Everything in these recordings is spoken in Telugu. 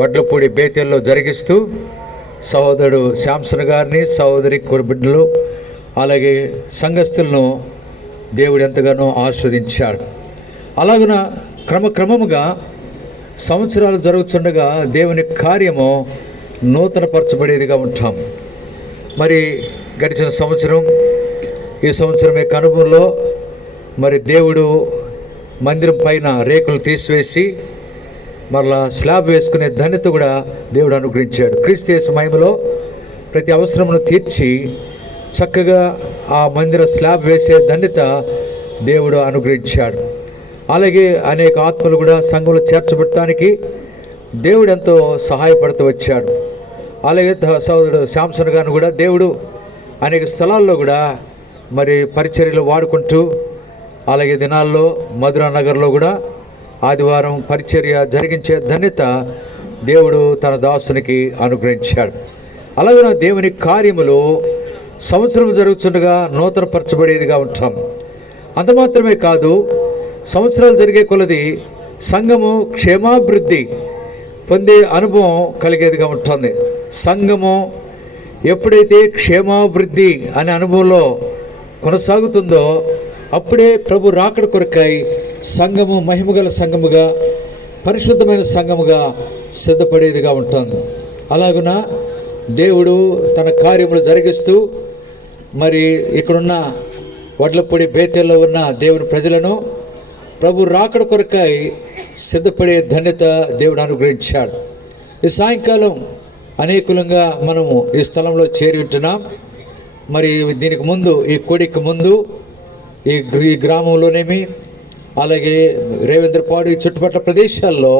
వడ్లపూడి బేతేల్లో జరిగిస్తూ సహోదరుడు శాంసన్ గారిని, సహోదరి బిడ్డలు, అలాగే సంఘస్థులను దేవుడు ఎంతగానో ఆశీర్వదించాడు. అలాగున క్రమక్రమముగా సంవత్సరాలు జరుగుతుండగా దేవుని కార్యము నూతనపరచబడేదిగా ఉంటాం. మరి గడిచిన సంవత్సరం, ఈ సంవత్సరం యొక్క అనుభవంలో మరి దేవుడు మందిరం పైన రేకులు తీసివేసి మరలా స్లాబ్ వేసుకునే ధన్యత కూడా దేవుడు అనుగ్రహించాడు. క్రీస్తు యేసు మహిమలో ప్రతి అవసరమును తీర్చి చక్కగా ఆ మందిర స్లాబ్ వేసే ధన్యత దేవుడు అనుగ్రహించాడు. అలాగే అనేక ఆత్మలు కూడా సంఘంలో చేర్చబడటానికి దేవుడు ఎంతో సహాయపడుతూ వచ్చాడు. అలాగే సహోదరుడు శాంసన్ గారిని కూడా దేవుడు అనేక స్థలాల్లో కూడా మరి పరిచర్యలు వాడుకుంటూ, అలాగే దినాల్లో మధురా నగర్లో కూడా ఆదివారం పరిచర్య జరిగించే ధన్యత దేవుడు తన దాసునికి అనుగ్రహించాడు. అలాగే దేవుని కార్యములు సంవత్సరం జరుగుతుండగా నూతనపరచబడేదిగా ఉంటాం. అంత మాత్రమే కాదు, సంవత్సరాలు జరిగే కొలది సంఘము క్షేమాభివృద్ధి పొందే అనుభవం కలిగేదిగా ఉంటుంది. సంఘము ఎప్పుడైతే క్షేమాభివృద్ధి అనే అనుభవంలో కొనసాగుతుందో అప్పుడే ప్రభు రాకడ కొరకై సంఘము మహిమగల సంఘముగా, పరిశుద్ధమైన సంఘముగా సిద్ధపడేదిగా ఉంటుంది. అలాగున దేవుడు తన కార్యములు జరిగిస్తూ మరి ఇక్కడున్న వడ్లపూడి బేతేల్లో ఉన్న దేవుని ప్రజలను ప్రభు రాకడ కొరకై సిద్ధపడే ధన్యత దేవుడు అనుగ్రహించాడు. ఈ సాయంకాలం అనేకులంగా మనము ఈ స్థలంలో చేరి ఉంటున్నాం. మరి దీనికి ముందు, ఈ కోడికి ముందు ఈ గ్రామంలోనేమి, అలాగే రేవేంద్రపాడు ఈ చుట్టుపక్కల ప్రదేశాల్లో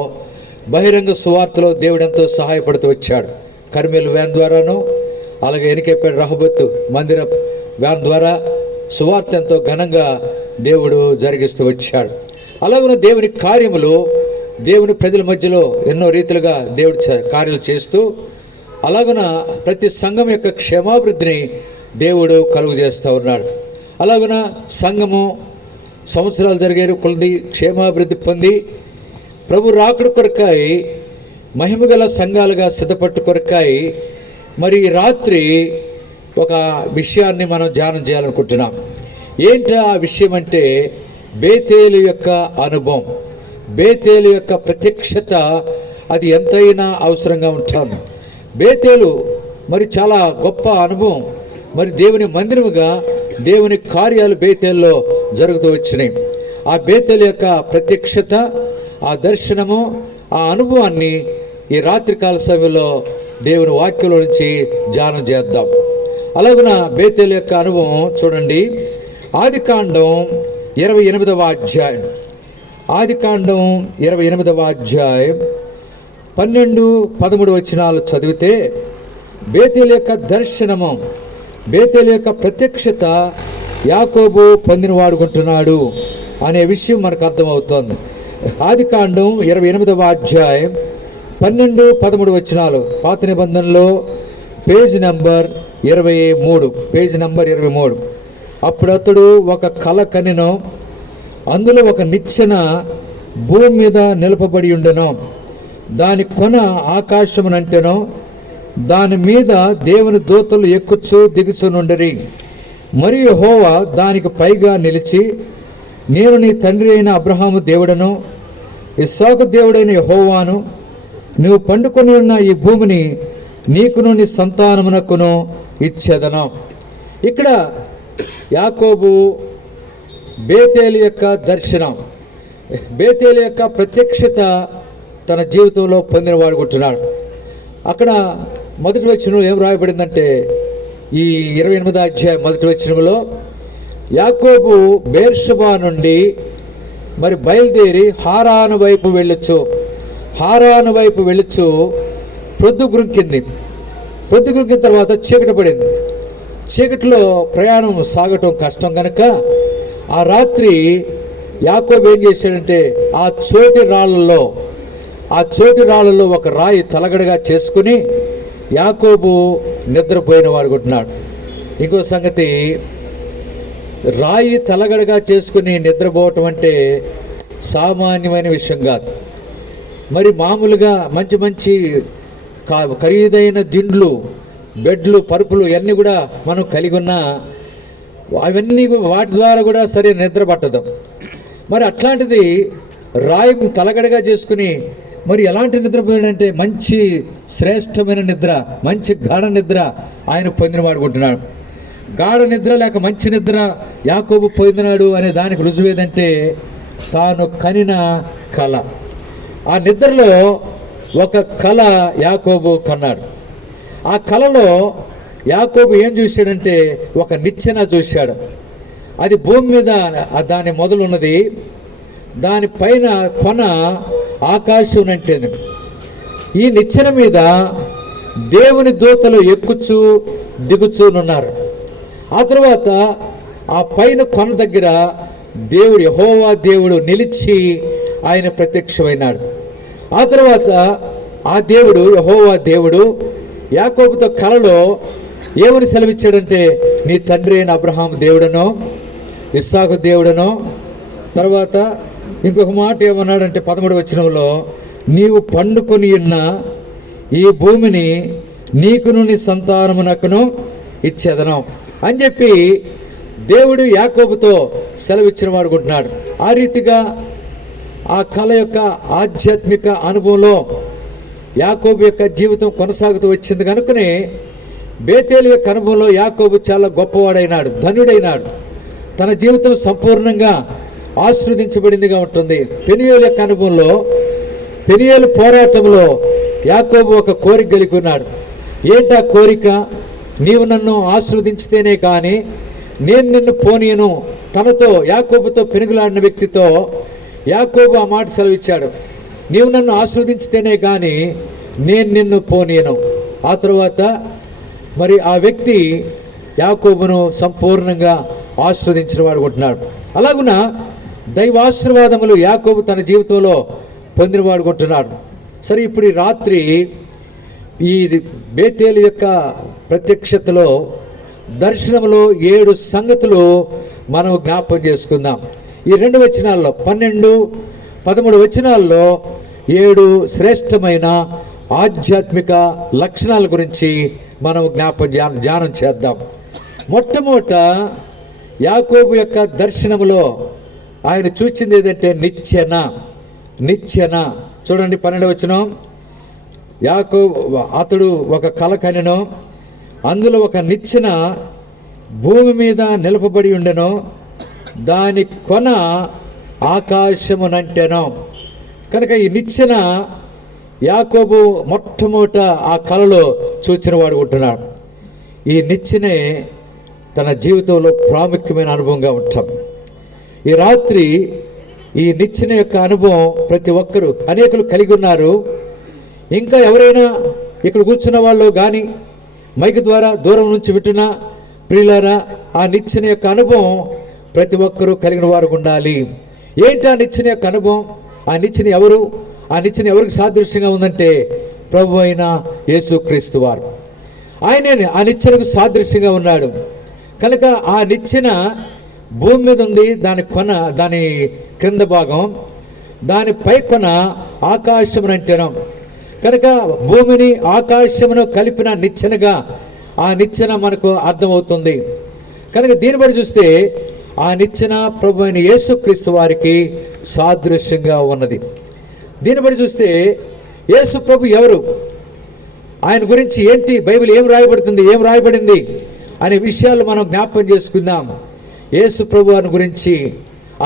బహిరంగ సువార్తలో దేవుడు ఎంతో సహాయపడుతూ వచ్చాడు. కర్మేలు వ్యాన్ ద్వారాను, అలాగే ఎనికేపేట రహబత్తు మందిర వ్యాన్ ద్వారా సువార్త ఎంతో ఘనంగా దేవుడు జరిగిస్తూ వచ్చాడు. అలాగున దేవుని కార్యములు దేవుని ప్రజల మధ్యలో ఎన్నో రీతిలుగా దేవుడు కార్యాలు చేస్తూ, అలాగున ప్రతి సంఘం యొక్క క్షేమాభివృద్ధిని దేవుడు కలుగు చేస్తూ ఉన్నాడు. అలాగున సంఘము సంవత్సరాలు జరిగే కొలది క్షేమాభివృద్ధి పొంది ప్రభు రాకడ కొరకాయ మహిమగల సంఘాలుగా సిద్ధపట్టు కొరకాయ మరి రాత్రి ఒక విషయాన్ని మనం ధ్యానం చేయాలనుకుంటున్నాం. ఏంటి ఆ విషయం అంటే బేతేలు యొక్క అనుభవం, బేతేలు యొక్క ప్రత్యక్షత. అది ఎంతైనా అవసరంగా ఉంటుంది. బేతేలు మరి చాలా గొప్ప అనుభవం. మరి దేవుని మందిరముగా దేవుని కార్యాలు బేతేల్లో జరుగుతూ వచ్చినాయి. ఆ బేతేలు యొక్క ప్రత్యక్షత, ఆ దర్శనము, ఆ అనుభవాన్ని ఈ రాత్రికాల సమయంలో దేవుని వాక్యంలో నుంచి ధ్యానం చేద్దాం. అలాగున బేతేలు యొక్క అనుభవం చూడండి. ఆదికాండం 28వ అధ్యాయం, ఆదికాండం 28వ అధ్యాయం 12-13 వచనాలు చదివితే బేతేలు యొక్క దర్శనము, బేతేలు యొక్క ప్రత్యక్షత యాకోబు పొందిన వాడుకుంటున్నాడు అనే విషయం మనకు అర్థమవుతోంది. ఆదికాండం 28వ అధ్యాయం 12-13 వచనాలు, పాత నిబంధనలో పేజీ నంబర్ 23. అప్పుడు అతడు ఒక కల కనెను, అందులో ఒక నిచ్చెన భూమి మీద నిలపబడి ఉండెను, దాని కొన ఆకాశమునంటెను, దాని మీద దేవుని దూతలు ఎక్కుచు దిగుచునుండిరి. మరియు యెహోవా దానికి పైగా నిలిచి, నేను నీ తండ్రి అయిన అబ్రహాము దేవుడను, ఇస్సాకు దేవుడైన యెహోవాను, నువ్వు పండుకొని ఉన్న ఈ భూమిని నీకును నీ సంతానమునకును ఇచ్చేదను. ఇక్కడ యాకోబు బేతేలు యొక్క దర్శనం, బేతేలు యొక్క ప్రత్యక్షత తన జీవితంలో పొందిన వాడుకుంటున్నాడు. అక్కడ మొదటి వచనంలో ఏం రాయబడిందంటే, ఈ 28వ అధ్యాయం మొదటి వచనంలో యాకోబు బేర్షెబా నుండి మరి బయలుదేరి హారాను వైపు వెళ్ళొచ్చు ప్రొద్దుగురుకింది. ప్రొద్దుగురికిన తర్వాత చీకటి పడింది. చీకటిలో ప్రయాణం సాగటం కష్టం కనుక ఆ రాత్రి యాకోబు ఏం చేశాడంటే ఆ చోటి రాళ్ళలో ఒక రాయి తలగడగా చేసుకుని యాకోబు నిద్రపోయిన వాడుకుంటున్నాడు. ఇంకో సంగతి, రాయి తలగడగా చేసుకుని నిద్రపోవటం అంటే సామాన్యమైన విషయం కాదు. మరి మామూలుగా మంచి మంచి ఖరీదైన దిండ్లు, బెడ్లు, పరుపులు ఇవన్నీ కూడా మనం కలిగి ఉన్నా అవన్నీ వాటి ద్వారా కూడా సరైన నిద్ర పట్టదు. మరి అట్లాంటిది రాయి తలగడగా చేసుకుని మరి ఎలాంటి నిద్ర పోయాడంటే మంచి శ్రేష్టమైన నిద్ర, మంచి గాఢ నిద్ర ఆయన పొందిన వాడుకుంటున్నాడు. గాఢ నిద్ర లేక మంచి నిద్ర యాకోబు పొందినాడు అనే దానికి రుజువేదంటే తాను కనిన కళ. ఆ నిద్రలో ఒక కళ యాకోబు కన్నాడు. ఆ కళలో యాకోబు ఏం చూశాడంటే ఒక నిచ్చెన చూశాడు. అది భూమి మీద దాని మొదలున్నది, దానిపైన కొన ఆకాశం అంటేది. ఈ నిచ్చెన మీద దేవుని దూతలు ఎక్కుచూ దిగుచూనున్నారు. ఆ తర్వాత ఆ పైన కొన దగ్గర దేవుడు, యెహోవా దేవుడు నిలిచి ఆయన ప్రత్యక్షమైనాడు. ఆ తర్వాత ఆ దేవుడు, యెహోవా దేవుడు యాకోబుతో కలలో ఏమని సెలవిచ్చాడంటే, నీ తండ్రి అయిన అబ్రహాము దేవుడనో, ఇస్సాకు దేవుడనో, తర్వాత ఇంకొక మాట ఏమన్నాడంటే 13వ వచనంలో, నీవు పండుకొని ఉన్న ఈ భూమిని నీకును నీ సంతానమునకును ఇచ్చేదను అని చెప్పి దేవుడు యాకోబుతో సెలవిచ్చిన వాడుకుంటున్నాడు. ఆ రీతిగా ఆ కళ యొక్క ఆధ్యాత్మిక అనుభవంలో యాకోబు యొక్క జీవితం కొనసాగుతూ వచ్చింది కనుకనే బేతేలు యొక్క అనుభవంలో యాకోబు చాలా గొప్పవాడైనాడు, ధన్యుడైనాడు. తన జీవితం సంపూర్ణంగా ఆశీర్వదించబడిందిగా ఉంటుంది. పెనియేలు యొక్క అనుభవంలో, పెనియేలు పోరాటంలో యాకోబు ఒక కోరిక కలిగి ఉన్నాడు. ఏంటా కోరిక? నీవు నన్ను ఆశీర్వదించితేనే కానీ నేను నిన్ను పోనీయను. తనతో యాకోబుతో పెనుగులాడిన వ్యక్తితో యాకోబు ఆ మాట సెలవిచ్చాడు, నీవు నన్ను ఆశీర్వదించితేనే కానీ నేను నిన్ను పోనీయను. ఆ తర్వాత మరి ఆ వ్యక్తి యాకోబును సంపూర్ణంగా ఆశీర్వదించిన వాడుకుంటున్నాడు. అలాగున దైవాశీర్వాదములు యాకోబు తన జీవితంలో పొందిన వాడుకుంటున్నాడు. సరే, ఇప్పుడు ఈ రాత్రి ఈ బేతేలు యొక్క ప్రత్యక్షతలో, దర్శనంలో 7 సంగతులు మనం జ్ఞాపకం చేసుకుందాం. ఈ 2 వచనాల్లో 12, 13 వచనాల్లో 7 శ్రేష్టమైన ఆధ్యాత్మిక లక్షణాల గురించి మనం ధ్యానం చేద్దాం. మొట్టమొదట యాకోబు యొక్క దర్శనములో ఆయన చూచింది ఏదంటే నిచ్చెన. నిచ్చెన చూడండి, 12వ వచనం. అతడు ఒక కల కనెను, అందులో ఒక నిచ్చెన భూమి మీద నిలపబడి ఉండెను, దాని కొన ఆకాశమునంటెను. కనుక ఈ నిచ్చెన యాకోబు మొట్టమొదట ఆ కలలో చూచిన వాడు ఉంటున్నాడు. ఈ నిచ్చెనే తన జీవితంలో ప్రాముఖ్యమైన అనుభవంగా ఉంటాం. ఈ రాత్రి ఈ నిచ్చెన యొక్క అనుభవం ప్రతి ఒక్కరూ, అనేకులు కలిగి ఉన్నారు. ఇంకా ఎవరైనా ఇక్కడ కూర్చున్న వాళ్ళు కానీ మైక్ ద్వారా దూరం నుంచి వింటున్నా ప్రియులారా, ఆ నిచ్చెన యొక్క అనుభవం ప్రతి ఒక్కరూ కలిగిన వారు ఉండాలి. ఏంటి ఆ నిచ్చెన యొక్క అనుభవం? ఆ నిచ్చెన ఎవరు? ఆ నిచ్చెన ఎవరికి సాదృశ్యంగా ఉందంటే ప్రభు అయిన యేసుక్రీస్తు వారు. ఆయనే ఆ నిచ్చెనకు సాదృశ్యంగా ఉన్నాడు. కనుక ఆ నిచ్చెన భూమి మీద ఉంది, దాని కొన, దాని క్రింద భాగం, దాని పై కొన ఆకాశమునంటెను. కనుక భూమిని ఆకాశమును కలిపిన నిచ్చెనగా ఆ నిచ్చెన మనకు అర్థమవుతుంది. కనుక దీన్ని బట్టి చూస్తే ఆ నిచ్చెన ప్రభు అయిన యేసుక్రీస్తు వారికి సాదృశ్యంగా ఉన్నది. దీన్ని బట్టి చూస్తే యేసు ప్రభు ఎవరు, ఆయన గురించి ఏంటి, బైబిల్ ఏం రాయబడుతుంది, ఏం రాయబడింది అనే విషయాలు మనం జ్ఞాపకం చేసుకుందాం. యేసు ప్రభు వారి గురించి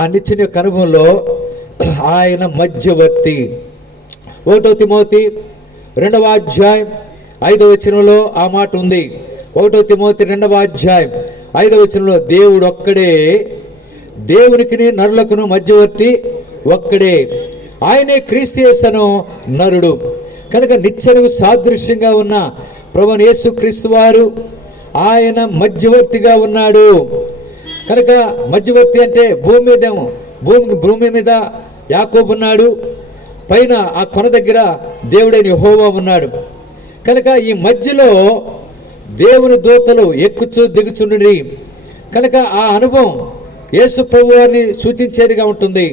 ఆ నిచ్చెన యొక్క అనుభవంలో ఆయన మధ్యవర్తి. 1 తిమోతి 2వ అధ్యాయం 5వ వచనంలో ఆ మాట ఉంది. 1 తిమోతి 2వ అధ్యాయం 5వ వచనంలో దేవుడు ఒక్కడే, దేవునికి నరులకును మధ్యవర్తి ఒక్కడే, ఆయనే క్రీస్తు యేసు నరుడు. కనుక నిచ్చెనకు సాదృశ్యంగా ఉన్న ప్రభువైన యేసుక్రీస్తు వారు ఆయన మధ్యవర్తిగా ఉన్నాడు. కనుక మధ్యవర్తి అంటే భూమి మీద యాకోబు ఉన్నాడు, పైన ఆ కొన దగ్గర దేవుడైన యెహోవా ఉన్నాడు. కనుక ఈ మధ్యలో దేవుని దూతలు ఎక్కుచూ దిగుచుండి, కనుక ఆ అనుభవం యేసు ప్రభు వారిని సూచించేదిగా ఉంటుంది.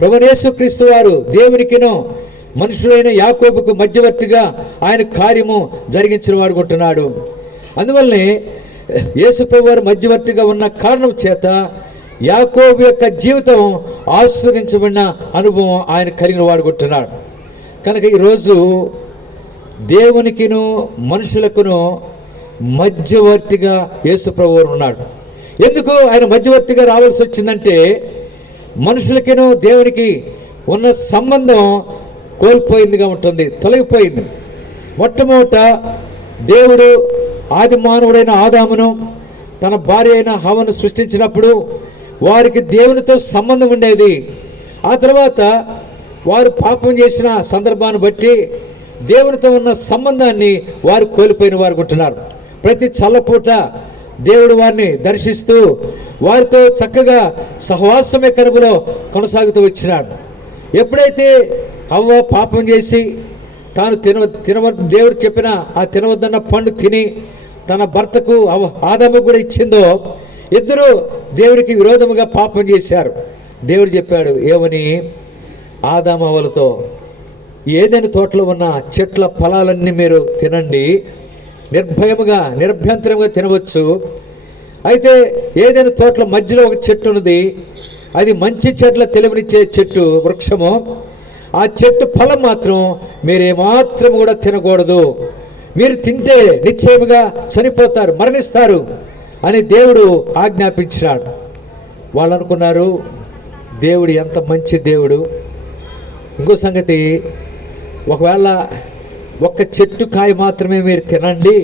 ప్రభువైన యేసుక్రీస్తు వారు దేవునికినో మనుషులైన యాకోబుకు మధ్యవర్తిగా ఆయన కార్యము జరిగించిన వాడుకుంటున్నాడు. అందువల్లనే యేసుప్రభు వారు మధ్యవర్తిగా ఉన్న కారణం చేత యాకోబు యొక్క జీవితం ఆస్వాదించబడిన అనుభవం ఆయన కలిగిన వాడుకుంటున్నాడు. కనుక ఈరోజు దేవునికిను మనుషులకును మధ్యవర్తిగా యేసుప్రభు వారు ఉన్నాడు. ఎందుకు ఆయన మధ్యవర్తిగా రావాల్సి వచ్చిందంటే, మనుషులకిను దేవునికి ఉన్న సంబంధం కోల్పోయిందిగా ఉంటుంది, తొలగిపోయింది. మొట్టమొదట దేవుడు ఆది మానవుడైన ఆదామును తన భార్య అయిన హవ్వను సృష్టించినప్పుడు వారికి దేవునితో సంబంధం ఉండేది. ఆ తర్వాత వారు పాపం చేసిన సందర్భాన్ని బట్టి దేవునితో ఉన్న సంబంధాన్ని వారు కోల్పోయిన వారు ఉంటున్నారు. ప్రతి చల్లపూట దేవుడు వారిని దర్శిస్తూ వారితో చక్కగా సహవాసమే కరువులో కొనసాగుతూ వచ్చినాడు. ఎప్పుడైతే హవ్వ పాపం చేసి తాను దేవుడు చెప్పిన ఆ తినవద్దన్న పండు తిని తన భర్తకు ఆదాము కూడా ఇచ్చిందో, ఇద్దరు దేవుడికి విరోధముగా పాపం చేశారు. దేవుడు చెప్పాడు ఏమని, ఆదాము హవ్వలతో ఏదైనా తోటలో ఉన్న చెట్ల ఫలాలన్నీ మీరు తినండి, నిర్భయముగా నిరభ్యంతరంగా తినవచ్చు. అయితే ఏదైనా తోటల మధ్యలో ఒక చెట్టు ఉన్నది, అది మంచి చెట్ల తెలివినిచ్చే చెట్టు వృక్షము. ఆ చెట్టు ఫలం మాత్రం మీరు ఏమాత్రం కూడా తినకూడదు, మీరు తింటే నిశ్చయముగా చనిపోతారు, మరణిస్తారు అని దేవుడు ఆజ్ఞాపించినాడు. వాళ్ళు అనుకున్నారు దేవుడు ఎంత మంచి దేవుడు. ఇంకో సంగతి, ఒకవేళ ఒక్క చెట్టు కాయ మాత్రమే మీరు తినండి,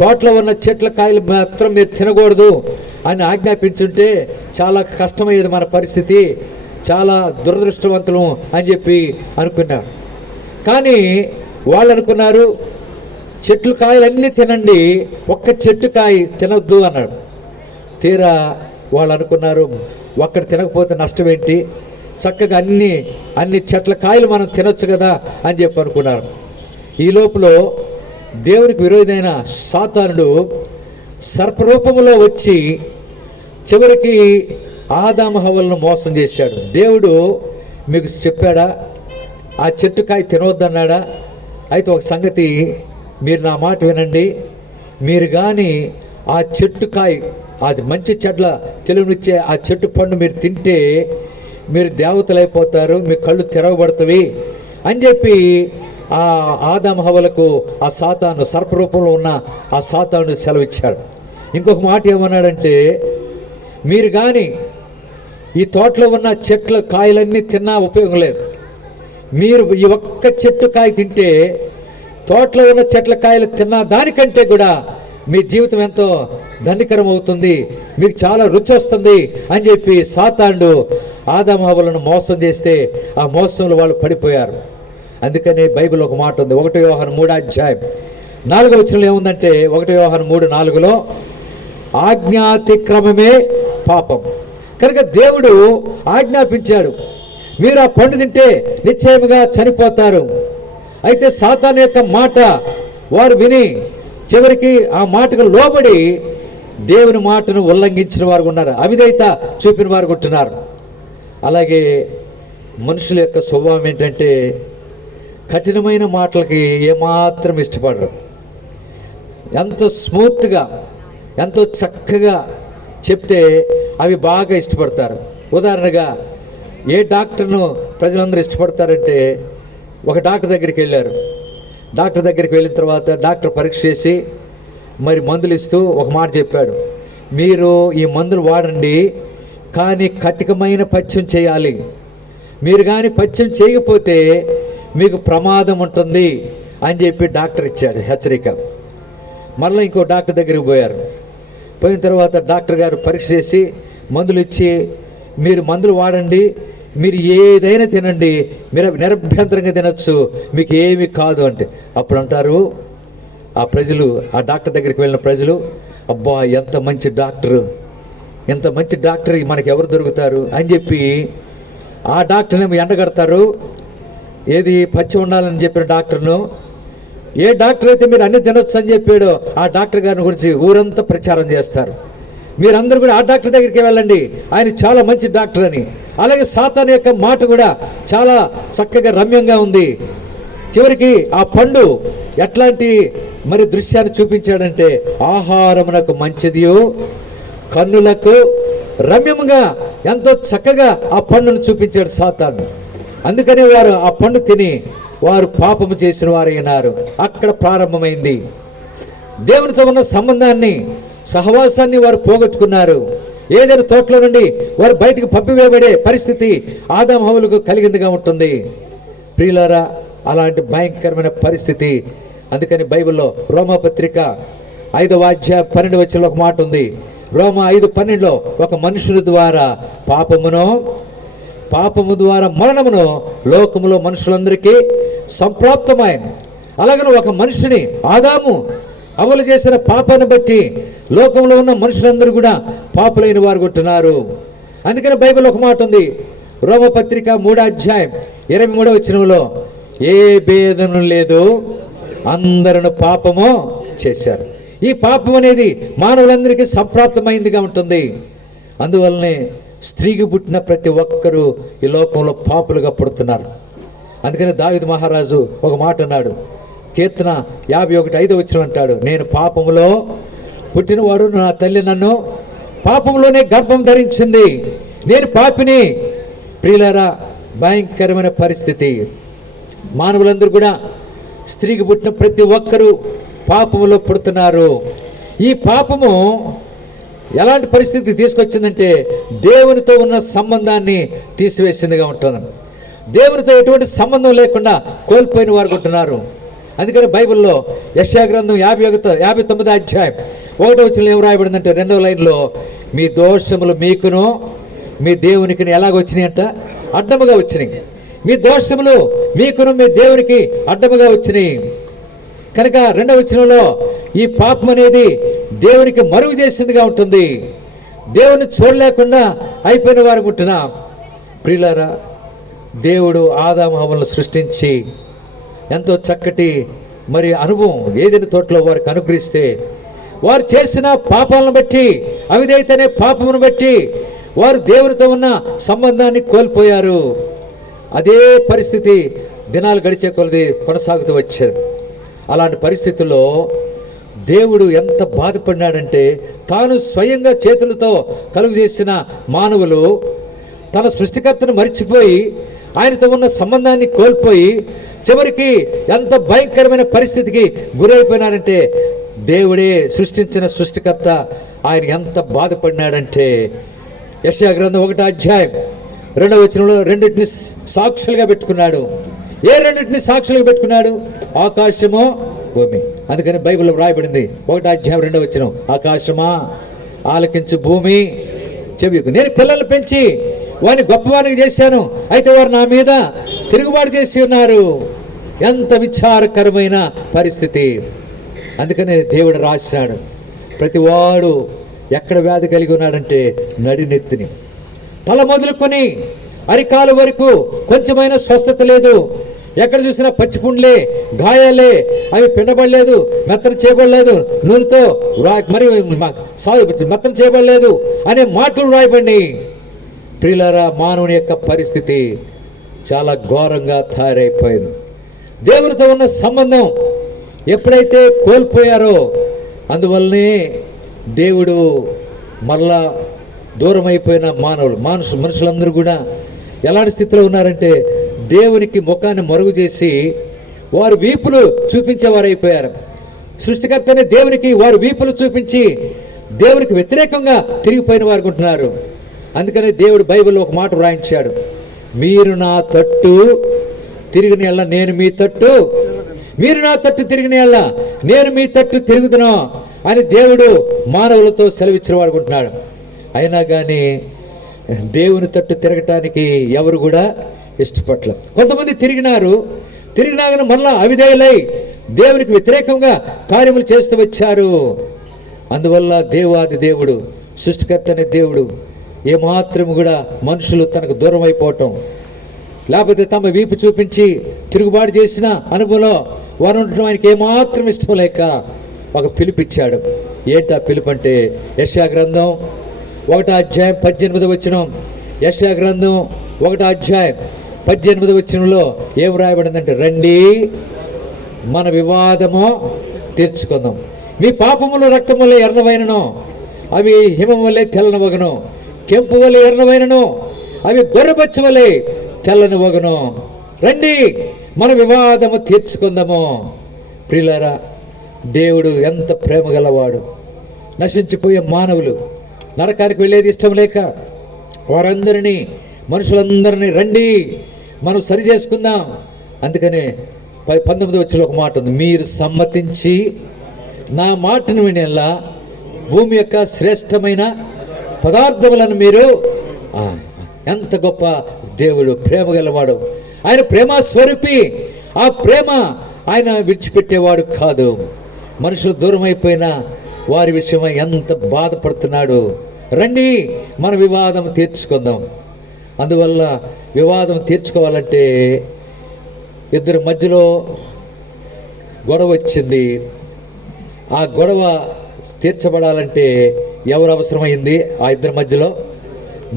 తోటలో ఉన్న చెట్ల కాయలు మాత్రం మీరు తినకూడదు అని ఆజ్ఞాపించుంటే చాలా కష్టమయ్యేది మన పరిస్థితి, చాలా దురదృష్టవంతులు అని చెప్పి అనుకున్నారు. కానీ వాళ్ళు అనుకున్నారు చెట్లు కాయలన్నీ తినండి, ఒక్క చెట్టు కాయ తినొద్దు అన్నాడు. తీరా వాళ్ళు అనుకున్నారు ఒక్కటి తినకపోతే నష్టం ఏంటి, చక్కగా అన్ని చెట్ల కాయలు మనం తినొచ్చు కదా అని చెప్పి అనుకున్నారు. ఈ లోపల దేవునికి విరోధైన సాతానుడు సర్పరూపములో వచ్చి చివరికి ఆదాము హవ్వలను మోసం చేశాడు. దేవుడు మీకు చెప్పాడా ఆ చెట్టుకాయ తినవద్దన్నాడా? అయితే ఒక సంగతి, మీరు నా మాట వినండి, మీరు కానీ ఆ చెట్టుకాయ, అది మంచి చెట్ల తెలివినిచ్చే ఆ చెట్టు పండు మీరు తింటే మీరు దేవతలైపోతారు, మీ కళ్ళు తెరవబడతవి అని చెప్పి ఆ ఆదాము హవ్వలకు ఆ సాతాను సర్పరూపంలో ఉన్న ఆ సాతాను సెలవిచ్చాడు. ఇంకొక మాట ఏమన్నాడంటే, మీరు కానీ ఈ తోటలో ఉన్న చెట్ల కాయలన్నీ తిన్నా ఉపయోగం లేదు, మీరు ఈ ఒక్క చెట్టు కాయ తింటే తోటలో ఉన్న చెట్ల కాయలు తిన్నా దానికంటే కూడా మీ జీవితం ఎంతో ధన్యకరం అవుతుంది, మీకు చాలా రుచి వస్తుంది అని చెప్పి సాతానుడు ఆదాము హవ్వలను మోసం చేస్తే ఆ మోసంలో వాళ్ళు పడిపోయారు. అందుకనే బైబిల్ ఒక మాట ఉంది, 1 యోహాను 3:4 ఏముందంటే, 1 యోహాను 3:4 ఆజ్ఞాతిక్రమమే పాపం. కనుక దేవుడు ఆజ్ఞాపించాడు, మీరు ఆ పండు తింటే నిశ్చయముగా చనిపోతారు. అయితే సాతాను యొక్క మాట వారు విని చివరికి ఆ మాటకు లోబడి దేవుని మాటను ఉల్లంఘించిన వారు ఉన్నారు, అవిధేయత చూపిన వారు ఉంటున్నారు. అలాగే మనుషుల యొక్క స్వభావం ఏంటంటే కఠినమైన మాటలకి ఏమాత్రం ఇష్టపడరు. ఎంతో స్మూత్గా ఎంతో చక్కగా చెప్తే అవి బాగా ఇష్టపడతారు. ఉదాహరణగా ఏ డాక్టర్ను ప్రజలందరూ ఇష్టపడతారంటే, ఒక డాక్టర్ దగ్గరికి వెళ్ళారు. డాక్టర్ దగ్గరికి వెళ్ళిన తర్వాత డాక్టర్ పరీక్ష చేసి మరి మందులు ఇస్తూ ఒక మాట చెప్పాడు, మీరు ఈ మందులు వాడండి, కానీ కఠినమైన పథ్యం చేయాలి, మీరు కానీ పథ్యం చేయకపోతే మీకు ప్రమాదం ఉంటుంది అని చెప్పి డాక్టర్ ఇచ్చాడు హెచ్చరిక. మళ్ళీ ఇంకో డాక్టర్ దగ్గరికి పోయారు. పోయిన తర్వాత డాక్టర్ గారు పరీక్ష చేసి మందులు ఇచ్చి, మీరు మందులు వాడండి, మీరు ఏదైనా తినండి, మీరు నిరభ్యంతరంగా తినచ్చు, మీకు ఏమీ కాదు అంటే, అప్పుడు అంటారు ఆ ప్రజలు, ఆ డాక్టర్ దగ్గరికి వెళ్ళిన ప్రజలు, అబ్బా ఎంత మంచి డాక్టరు, ఎంత మంచి డాక్టర్ మనకి ఎవరు దొరుకుతారు అని చెప్పి ఆ డాక్టర్నేమో ఎండగడతారు. ఏది పచ్చి ఉండాలని చెప్పిన డాక్టర్ను, ఏ డాక్టర్ అయితే మీరు అన్ని తినొచ్చు అని చెప్పాడో ఆ డాక్టర్ గారిని గురించి ఊరంతా ప్రచారం చేస్తారు. మీరందరూ కూడా ఆ డాక్టర్ దగ్గరికి వెళ్ళండి, ఆయన చాలా మంచి డాక్టర్ అని. అలాగే సాతాను యొక్క మాట కూడా చాలా చక్కగా రమ్యంగా ఉంది. చివరికి ఆ పండు ఎట్లాంటి మరి దృశ్యాన్ని చూపించాడంటే, ఆహారమునకు మంచిదియో కన్నులకు రమ్యముగా ఎంతో చక్కగా ఆ పండును చూపించాడు సాతాను. అందుకనే వారు ఆ పండు తిని వారు పాపము చేసిన వారు అయినారు. అక్కడ ప్రారంభమైంది. దేవునితో ఉన్న సంబంధాన్ని, సహవాసాన్ని వారు పోగొట్టుకున్నారు. ఏదైనా తోటలో నుండి వారు బయటకు పంపివేయబడే పరిస్థితి ఆదాము హవ్వలకు కలిగిందిగా ఉంటుంది. ప్రియులారా, అలాంటి భయంకరమైన పరిస్థితి. అందుకని బైబిల్లో రోమాపత్రిక 5వ అధ్యాయం 12వ వచనంలో ఒక మాట ఉంది. రోమా 5:12లో ఒక మనుషుని ద్వారా పాపము ద్వారా మరణమును లోకములో మనుషులందరికీ సంప్రాప్తమైంది. అలాగనే ఒక మనిషిని ఆదాము హవ్వలు చేసిన పాపాన్ని బట్టి లోకంలో ఉన్న మనుషులందరూ కూడా పాపులైన వారు ఉంటున్నారు. అందుకని బైబిల్ ఒక మాట ఉంది, రోమపత్రిక 3వ అధ్యాయం 23వ వచనంలో, ఏ భేదము లేదు, అందరూ పాపము చేశారు. ఈ పాపం అనేది మానవులందరికీ సంప్రాప్తమైందిగా ఉంటుంది. అందువల్లనే స్త్రీకి పుట్టిన ప్రతి ఒక్కరూ ఈ లోకంలో పాపులుగా పుడుతున్నారు. అందుకని దావీదు మహారాజు ఒక మాట అన్నాడు, కీర్తన 51:5 వచనం అంటాడు, నేను పాపములో పుట్టినవాడు, నా తల్లి నన్ను పాపంలోనే గర్భం ధరించింది, నేను పాపిని. ప్రియులారా, భయంకరమైన పరిస్థితి. మానవులందరూ కూడా, స్త్రీకి పుట్టిన ప్రతి ఒక్కరూ పాపములో పుడుతున్నారు. ఈ పాపము ఎలాంటి పరిస్థితి తీసుకొచ్చిందంటే, దేవునితో ఉన్న సంబంధాన్ని తీసివేసిందిగా ఉంటుంది. దేవునితో ఎటువంటి సంబంధం లేకుండా కోల్పోయిన వారు ఉంటున్నారు. అందుకని బైబిల్లో యెషయా గ్రంథం 59వ అధ్యాయం 1వ వచనంలో ఏం రాయబడిందంటే, 2వ లైన్లో, మీ దోషములు మీకును మీ దేవునికి ఎలాగొచ్చినాయి అంట? అడ్డముగా వచ్చినాయి. మీ దోషములు మీకును మీ దేవునికి అడ్డముగా వచ్చినాయి. కనుక 2వ వచనంలో ఈ పాపం అనేది దేవునికి మరుగు చేసిందిగా ఉంటుంది. దేవుని చూడలేకుండా అయిపోయిన వారు ఉంటున్నా. ప్రియులారా, దేవుడు ఆదాము హవ్వలను సృష్టించి ఎంతో చక్కటి మరి అనుభవం ఏదైనా తోటలో వారికి అనుగ్రహిస్తే, వారు చేసిన పాపాలను బట్టి, అవిధేయతనే పాపమును బట్టి వారు దేవునితో ఉన్న సంబంధాన్ని కోల్పోయారు. అదే పరిస్థితి దినాలు గడిచే కొలది కొనసాగుతూ వచ్చారు. అలాంటి పరిస్థితుల్లో దేవుడు ఎంత బాధపడినాడంటే, తాను స్వయంగా చేతులతో కలుగు చేసిన మానవులు తన సృష్టికర్తను మరిచిపోయి ఆయనతో ఉన్న సంబంధాన్ని కోల్పోయి చివరికి ఎంత భయంకరమైన పరిస్థితికి గురైపోయినారంటే, దేవుడే సృష్టించిన సృష్టికర్త ఆయన ఎంత బాధపడినాడంటే, యెషయా గ్రంథం 1వ అధ్యాయం 2వ వచనంలో రెండింటిని సాక్షులుగా పెట్టుకున్నాడు. ఏ రెండింటిని సాక్షులుగా పెట్టుకున్నాడు? ఆకాశము, భూమి. అందుకని బైబిల్లో రాయబడింది 1వ అధ్యాయం 2వ వచనం, ఆకాశమా ఆలకించు, భూమి చెవియకు. నేను పిల్లలు పెంచి వారిని గొప్పవారికి చేశాను, అయితే వారు నా మీద తిరుగుబాటు చేసి ఉన్నారు. ఎంత విచారకరమైన పరిస్థితి. అందుకనే దేవుడు రాశాడు, ప్రతివాడు ఎక్కడ వ్యాధి కలిగి ఉన్నాడంటే నడినెత్తిని, తల మొదలుకొని అరికాలు వరకు కొంచెమైన స్వస్థత లేదు. ఎక్కడ చూసినా పచ్చిపుండ్లే, గాయాలే, అవి పిండబడలేదు, మెత్తన చేయబడలేదు, నూనెతో మరి మెత్తన చేయబడలేదు అనే మాటలు రాయబడి. ప్రియులారా, మానవుని యొక్క పరిస్థితి చాలా ఘోరంగా తయారైపోయింది. దేవునితో ఉన్న సంబంధం ఎప్పుడైతే కోల్పోయారో, అందువల్లనే దేవుడు మరలా దూరం అయిపోయిన మనుషులందరూ కూడా ఎలాంటి స్థితిలో ఉన్నారంటే, దేవునికి ముఖాన్ని మరుగు చేసి వారు వీపులు చూపించేవారు అయిపోయారు. సృష్టికర్తనే దేవునికి వారు వీపులు చూపించి దేవునికి వ్యతిరేకంగా తిరిగిపోయిన వారు ఉంటున్నారు. అందుకనే దేవుడు బైబిల్లో ఒక మాట వ్రాయించాడు, మీరు నా తట్టు తిరిగిన ఎళ్ళ నేను మీ తట్టు, మీరు నా తట్టు తిరిగిన ఎళ్ళ నేను మీ తట్టు తిరుగుదును అని దేవుడు మానవులతో సెలవిచ్చిన వాడుకుంటున్నాడు. అయినా కానీ దేవుని తట్టు తిరగటానికి ఎవరు కూడా ఇష్టపడలే. కొంతమంది తిరిగినాగను మళ్ళా అవిధేయులై దేవునికి వ్యతిరేకంగా కార్యములు చేస్తూ వచ్చారు. అందువల్ల దేవాది దేవుడు, సృష్టికర్త అనే దేవుడు ఏమాత్రం కూడా మనుషులు తనకు దూరం అయిపోవటం, లేకపోతే తమ వీపు చూపించి తిరుగుబాటు చేసిన అనుభవంలో వారు ఉండటం ఆయనకి ఏమాత్రం ఇష్టం లేక ఒక పిలుపిచ్చాడు. ఏంటి ఆ పిలుపు అంటే, యెషయా గ్రంథం 1వ అధ్యాయం 18వ వచనం. యెషయా గ్రంథం 1వ అధ్యాయం 18వ వచనంలో ఏం రాయబడిందంటే, రండి మన వివాదము తీర్చుకుందాం. మీ పాపములు రక్తం వల్ల ఎర్రవైనను అవి హిమం వల్లే తెల్లనవగను, కెంపు వల్లే ఎర్రవైనను అవి గొర్రెబచ్చ వలె తెల్లని వగను. రండి మన వివాదము తీర్చుకుందాము. ప్రియులారా, దేవుడు ఎంత ప్రేమ గలవాడు. నశించిపోయే మానవులు, నరకానికి వెళ్ళేది ఇష్టం లేక వారందరినీ, మనుషులందరినీ రండి మనం సరి చేసుకుందాం. అందుకనే 19వ వచనంలో ఒక మాట ఉంది, మీరు సమ్మతించి నా మాటను వినేలా భూమి యొక్క శ్రేష్టమైన పదార్థములను మీరు. ఎంత గొప్ప దేవుడు, ప్రేమ గలవాడు. ఆయన ప్రేమ స్వరూపి. ఆ ప్రేమ ఆయన విడిచిపెట్టేవాడు కాదు. మనుషులు దూరం అయిపోయిన వారి విషయమై ఎంత బాధపడుతున్నాడు. రండి మన వివాదం తీర్చుకుందాం. అందువల్ల వివాదం తీర్చుకోవాలంటే ఇద్దరి మధ్యలో గొడవ వచ్చింది. ఆ గొడవ తీర్చబడాలంటే ఎవరు అవసరమైంది? ఆ ఇద్దరి మధ్యలో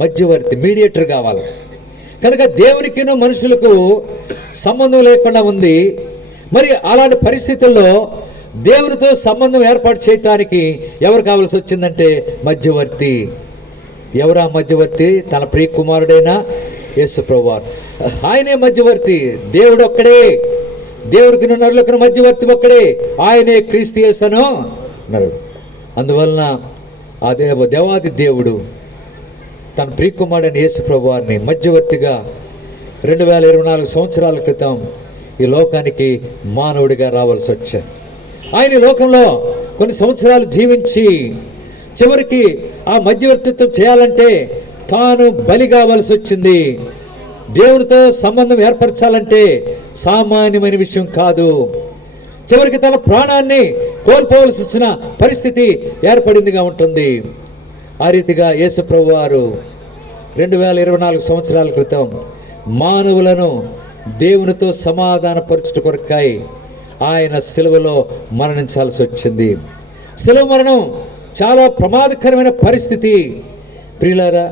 మధ్యవర్తి, మీడియేటర్ కావాలి. కనుక దేవునికి మనుషులకు సంబంధం లేకుండా ఉంది. మరి అలాంటి పరిస్థితుల్లో దేవునితో సంబంధం ఏర్పాటు చేయటానికి ఎవరు కావాల్సి వచ్చిందంటే మధ్యవర్తి. ఎవరా మధ్యవర్తి? తన ప్రియ కుమారుడైన యేసుప్రభువారు. ఆయనే మధ్యవర్తి. దేవుడు ఒక్కడే, దేవుడికి నరులకు మధ్యవర్తి ఒక్కడే, ఆయనే క్రీస్తు యేసును నరుడు. అందువలన ఆ దేవాది దేవుడు తన ప్రియ కుమారుడైన యేసుప్రభువారిని మధ్యవర్తిగా 2024 సంవత్సరాల క్రితం ఈ లోకానికి మానవుడిగా రావాల్సి వచ్చాడు. ఆయన లోకంలో కొన్ని సంవత్సరాలు జీవించి చివరికి ఆ మధ్యవర్తిత్వం చేయాలంటే తాను బలి కావాల్సి వచ్చింది. దేవునితో సంబంధం ఏర్పరచాలంటే సామాన్యమైన విషయం కాదు. చివరికి తన ప్రాణాన్ని కోల్పోవలసి వచ్చిన పరిస్థితి ఏర్పడిందిగా ఉంటుంది. ఆ రీతిగా యేసుప్రభు వారు 2024 సంవత్సరాల క్రితం మానవులను దేవునితో సమాధానపరచుట కొరకై ఆయన సిలువలో మరణించాల్సి వచ్చింది. సిలువ మరణం చాలా ప్రమాదకరమైన పరిస్థితి. ప్రియులారా,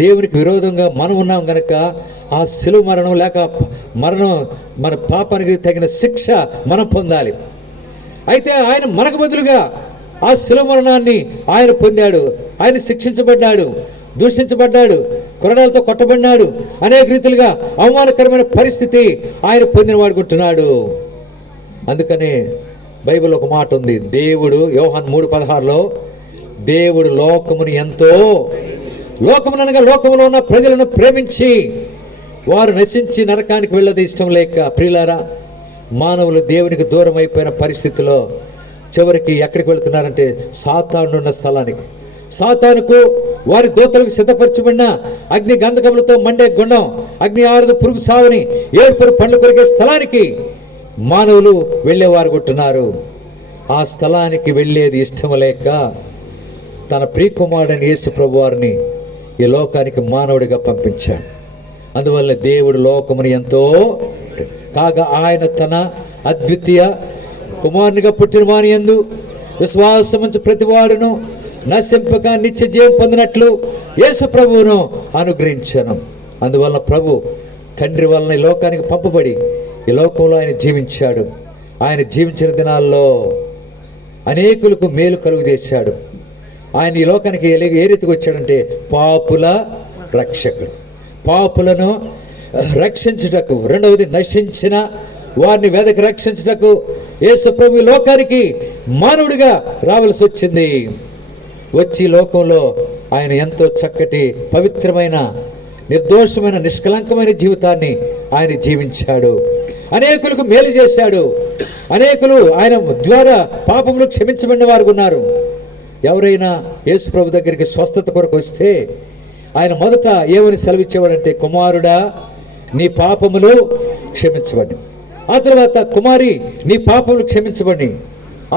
దేవునికి విరోధంగా మనం ఉన్నాం కనుక ఆ సిలువ మరణం లేక మరణం, మన పాపానికి తగిన శిక్ష మనం పొందాలి. అయితే ఆయన మనకు బదులుగా ఆ సిలువ మరణాన్ని ఆయన పొందాడు. ఆయన శిక్షించబడ్డాడు, దూషించబడ్డాడు, కొరడాలతో కొట్టబడినాడు, అనేక రీతిలుగా అవమానకరమైన పరిస్థితి ఆయన పొందిన వాడుకుంటున్నాడు. అందుకనే బైబిల్ ఒక మాట ఉంది. దేవుడు యోహాను 3:16లో దేవుడు లోకమును ఎంతో, లోకముననగా లోకములో ఉన్న ప్రజలను ప్రేమించి వారు నశించి నరకానికి వెళ్ళదు ఇష్టం లేక. ప్రియులారా, మానవులు దేవునికి దూరం అయిపోయిన పరిస్థితిలో చివరికి ఎక్కడికి వెళుతున్నారంటే సాతాను ఉన్న స్థలానికి. సాతానుకు వారి దూతలకు సిద్ధపరచబడిన అగ్ని గంధకములతో మండే గుండం, అగ్ని ఆరుదు పురుగు సావని ఏడుపురు పండ్లు కొరికే స్థలానికి మానవులు వెళ్ళేవారు కొట్టున్నారు. ఆ స్థలానికి వెళ్ళేది ఇష్టం లేక తన ప్రియకుమారుడైన యేసు ప్రభువారిని ఈ లోకానికి మానవుడిగా పంపించాడు. అందువల్ల దేవుడు లోకముని ఎంతో కాగా ఆయన తన అద్వితీయ కుమారునిగా పుట్టిన వాని యందు విశ్వాసముంచు ప్రతివాడును నశింపక నిత్య జీవం పొందినట్లు యేసు ప్రభువును అనుగ్రహించాను. అందువల్ల ప్రభు తండ్రి వలన ఈ లోకానికి పంపబడి ఈ లోకంలో ఆయన జీవించాడు. ఆయన జీవించిన దినాల్లో అనేకులకు మేలు కలుగు చేశాడు. ఆయన ఈ లోకానికి ఏ రీతికి వచ్చాడంటే పాపుల రక్షకుడు. పాపులను రక్షించుటకు, రెండవది నశించిన వారిని వెదకి రక్షించుటకు యేసు ప్రభు లోకానికి మానవుడిగా రావాల్సి వచ్చింది. వచ్చి లోకంలో ఆయన ఎంతో చక్కటి పవిత్రమైన నిర్దోషమైన నిష్కలంకమైన జీవితాన్ని ఆయన జీవించాడు. అనేకులకు మేలు చేశాడు. అనేకులు ఆయన ద్వారా పాపములు క్షమించబడిన వారు ఉన్నారు. ఎవరైనా యేసు ప్రభు దగ్గరికి స్వస్థత కొరకు వస్తే ఆయన మొదట ఏమని సెలవిచ్చేవాడంటే, కుమారుడా నీ పాపములు క్షమించబడి. ఆ తర్వాత కుమారి నీ పాపములు క్షమించబడి.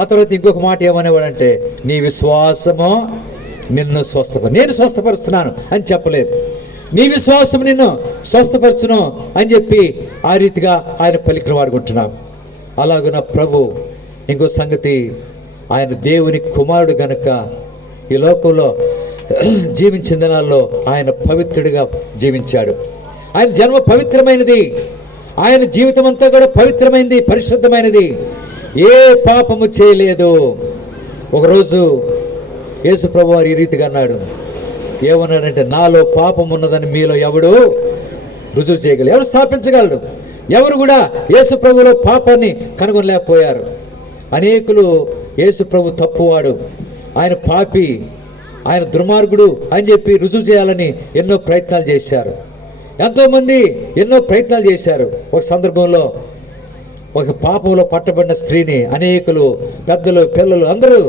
ఆ తర్వాత ఇంకొక మాట ఏమనేవాడంటే, నీ విశ్వాసము నిన్ను నేను స్వస్థపరుస్తున్నాను అని చెప్పలేదు. నీ విశ్వాసం నిన్ను స్వస్థపరచును అని చెప్పి ఆ రీతిగా ఆయన పలికిన వాడుకుంటున్నాం. అలాగున ప్రభు ఇంకో సంగతి ఆయన దేవుని కుమారుడు గనుక ఈ లోకంలో జీవించిన దినాల్లో ఆయన పవిత్రుడిగా జీవించాడు. ఆయన జన్మ పవిత్రమైనది, ఆయన జీవితం అంతా కూడా పవిత్రమైనది, పరిశుద్ధమైనది, ఏ పాపము చేయలేదు. ఒకరోజు యేసు ప్రభువారు ఈ రీతిగా అన్నాడు. ఏమన్నాడంటే, నాలో పాపం ఉన్నదని మీలో ఎవడు రుజువు చేయగలరు? ఎవరు స్థాపించగలడు? ఎవరు కూడా యేసు ప్రభులో పాపాన్ని కనుగొనలేకపోయారు. అనేకులు యేసు ప్రభు తప్పువాడు, ఆయన పాపి, ఆయన దుర్మార్గుడు అని చెప్పి రుజువు చేయాలని ఎన్నో ప్రయత్నాలు చేశారు. ఎంతోమంది ఎన్నో ప్రయత్నాలు చేశారు. ఒక సందర్భంలో ఒక పాపంలో పట్టబడిన స్త్రీని అనేకులు, పెద్దలు, పిల్లలు అందరూ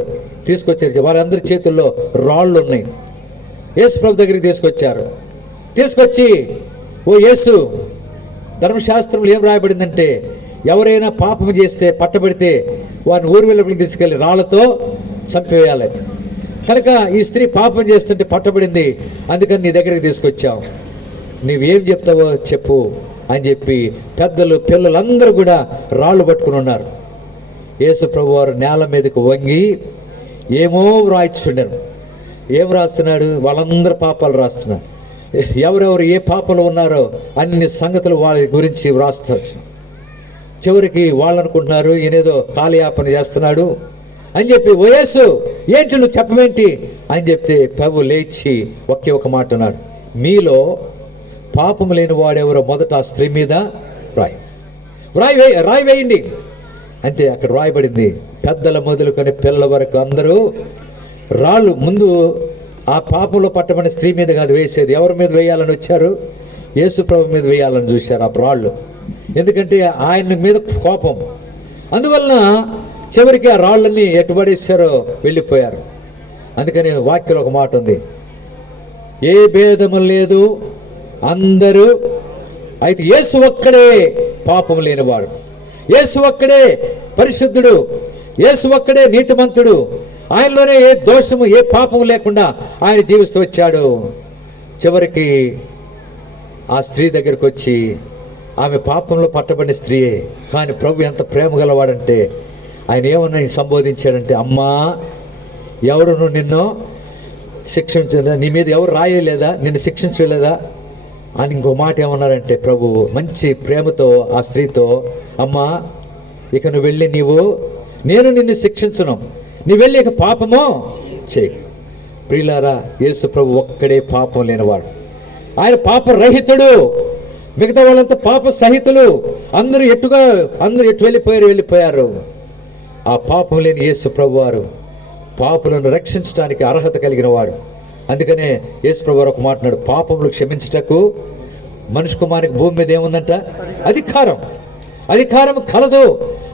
తీసుకొచ్చారు. వారందరి చేతుల్లో రాళ్ళు ఉన్నాయి. యేసు ప్రభు దగ్గరికి తీసుకొచ్చారు. తీసుకొచ్చి, ఓ యేసు, ధర్మశాస్త్రంలో ఏం రాయబడిందంటే, ఎవరైనా పాపం చేస్తే పట్టబడితే వారిని ఊరు వెలుపలికి తీసుకెళ్ళి రాళ్లతో చంపేయాలి. కనుక ఈ స్త్రీ పాపం చేస్తుంటే పట్టబడింది, అందుకని నీ దగ్గరికి తీసుకొచ్చాం, నీవేం చెప్తావో చెప్పు అని చెప్పి పెద్దలు, పిల్లలు అందరూ కూడా రాళ్ళు పట్టుకుని ఉన్నారు. యేసు ప్రభు వారు నేల మీదకు వంగి ఏమో వ్రాయిచుండారు. ఏం రాస్తున్నాడు? వాళ్ళందరూ పాపాలు రాస్తున్నాడు. ఎవరెవరు ఏ పాపలు ఉన్నారో అన్ని సంగతులు వాళ్ళ గురించి వ్రాస్తారు. చివరికి వాళ్ళు అనుకుంటున్నారు ఈయనేదో కాలయాపన చేస్తున్నాడు అని చెప్పి, ఓ యేసు, ఏంటి నువ్వు చెప్పమేంటి అని చెప్తే ప్రభు లేచి ఒకే ఒక మాట అన్నాడు, మీలో పాపము లేని వాడెవరో మొదట ఆ స్త్రీ మీద రాయి వేయండి. అంతే, అక్కడ రాయబడింది. పెద్దల మొదలుకొని పిల్లల వరకు అందరూ రాళ్ళు ముందు ఆ పాపంలో పట్టబడిన స్త్రీ మీద కాదు వేసేది. ఎవరి మీద వేయాలని వచ్చారు? యేసు ప్రభు మీద వేయాలని చూశారు ఆ రాళ్ళు. ఎందుకంటే ఆయన మీద కోపం. అందువలన చివరికి ఆ రాళ్ళన్నీ ఎటుబడేశారో వెళ్ళిపోయారు. అందుకని వాక్యంలో ఒక మాట ఉంది, ఏ భేదము లేదు, అందరూ. అయితే యేసు ఒక్కడే పాపం లేనివాడు, యేసు ఒక్కడే పరిశుద్ధుడు, యేసు ఒక్కడే నీతిమంతుడు. ఆయనలోనే ఏ దోషము, ఏ పాపము లేకుండా ఆయన జీవిస్తూ వచ్చాడు. చివరికి ఆ స్త్రీ దగ్గరికి వచ్చి, ఆమె పాపంలో పట్టబడిన స్త్రీయే, కానీ ప్రభు ఎంత ప్రేమ గలవాడంటే ఆయన ఏమన్నా సంబోధించాడంటే, అమ్మా, ఎవడును నిన్ను శిక్షించలేదా? నీ మీద ఎవరు రాయలేదా? నిన్ను శిక్షించలేదా అని ఇంకో మాట ఏమన్నారంటే, ప్రభు మంచి ప్రేమతో ఆ స్త్రీతో, అమ్మా, ఇక నువ్వు వెళ్ళి నేను నిన్ను శిక్షించను, నీ వెళ్ళి ఇక పాపమో చేయి. ప్రియులారా, యేసు ప్రభు ఒక్కడే పాపం లేనివాడు. ఆయన పాపరహితుడు. మిగతా వాళ్ళంతా పాప సహితులు. అందరూ ఎటు వెళ్ళిపోయారు. ఆ పాపం లేని యేసు ప్రభు వారు పాపులను రక్షించడానికి అర్హత కలిగిన వాడు. అందుకనే యేసు ప్రభు వారు ఒక మాట్లాడు, పాపములు క్షమించుటకు మనిషి కుమారునికి భూమి మీద ఏముందంట? అధికారం కలదు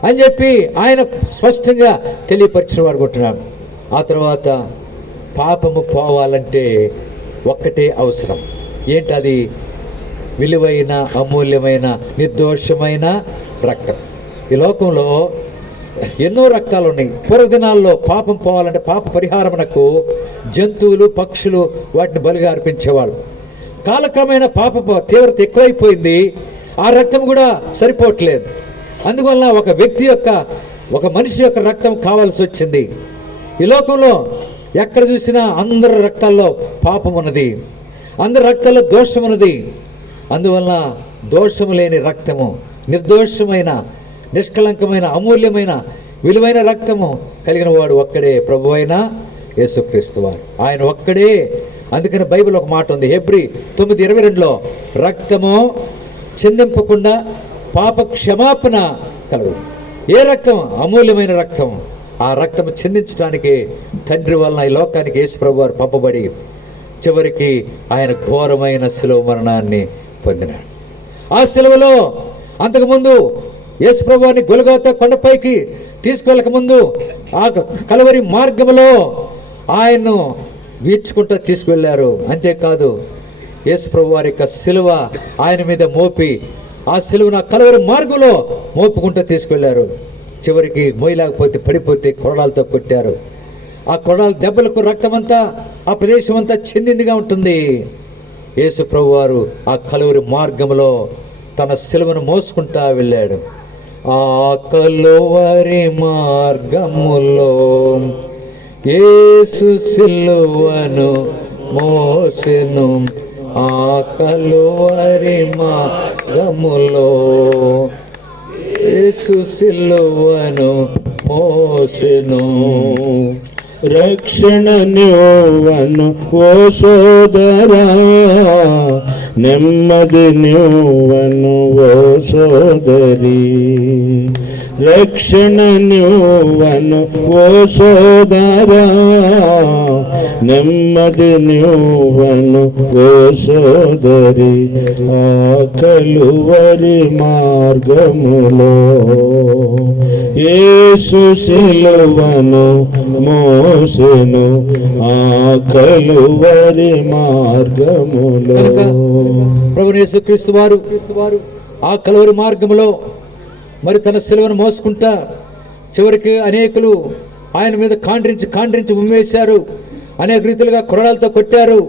అని చెప్పి ఆయన స్పష్టంగా తెలియపరిచిన వాడు కొంటున్నాడు. ఆ తర్వాత పాపము పోవాలంటే ఒక్కటే అవసరం. ఏంటది? విలువైన, అమూల్యమైన, నిర్దోషమైన రక్తం. ఈ లోకంలో ఎన్నో రక్తాలు ఉన్నాయి. పూర్వదినాల్లో పాపం పోవాలంటే, పాప పరిహారమునకు జంతువులు, పక్షులు వాటిని బలిగా అర్పించేవాళ్ళు. కాలక్రమేణా పాప తీవ్రత ఎక్కువైపోయింది, ఆ రక్తం కూడా సరిపోవట్లేదు. అందువల్ల ఒక మనిషి యొక్క రక్తం కావాల్సి వచ్చింది. ఈ లోకంలో ఎక్కడ చూసినా అందరి రక్తాల్లో పాపం ఉన్నది, అందరి రక్తాల్లో దోషం ఉన్నది. అందువల్ల దోషము లేని రక్తము, నిర్దోషమైన, నిష్కలంకమైన, అమూల్యమైన, విలువైన రక్తము కలిగిన వాడు ఒక్కడే ప్రభు అయిన యేసుక్రీస్తు వారు. ఆయన ఒక్కడే. అందుకని బైబిల్ ఒక మాట ఉంది, హెబ్రీ 9:22లో, రక్తము చిందింపకుండా పాప క్షమాపణ కలుగు. ఏ రక్తం? అమూల్యమైన రక్తం. ఆ రక్తము చిందించడానికి తండ్రి వలన ఈ లోకానికి యేసు ప్రభు వారు పంపబడి చివరికి ఆయన ఘోరమైన శిలువ మరణాన్ని పొందినాడు. ఆ శిలువలో అంతకుముందు యేసు ప్రభు వారిని గొల్గొతా కొండపైకి తీసుకెళ్ళక ముందు ఆ కలవరి మార్గంలో ఆయన్ను వీడ్చుకుంటూ తీసుకువెళ్ళారు. అంతేకాదు, యేసు ప్రభు వారి యొక్క శిలువ ఆయన మీద మోపి ఆ శిలువను కలవరి మార్గంలో మోపుకుంటూ తీసుకెళ్లారు. చివరికి మోయలేకపోతే పడిపోతే కొరడాలతో కొట్టారు. ఆ కొరడాల దెబ్బలకు రక్తమంతా ఆ ప్రదేశం అంతా చెందిందిగా ఉంటుంది. యేసు ప్రభు వారు ఆ కలవరి మార్గంలో తన శిలువను మోసుకుంటా వెళ్ళాడు. ఆ కలువరి మార్గములో యేసు సిలువను మోసెను, ఆ కలువరి మార్గములో యేసు సిలువను మోసెను. రక్షణ నువ్వను ఓ సోదరా, నెమ్మది నువ్వను ఓ సోదరి. రక్షణ నువ్వను ఓ సోదరా, నెమ్మది నువ్వను ఓ సోదరి. ఆ కలువరి మార్గములో యేసు సిలువను మోసెను, ఆ కలువరి మార్గములో. ప్రభువు యేసుక్రీస్తు వారు ఆ కలువరి మార్గములో మరి తన సిలువను మోసుకుంటా చివరికి అనేకులు ఆయన మీద కాండ్రించి ఉమ్మేశారు, అనేక రీతిలుగా కొరడాలతో కొట్టారు,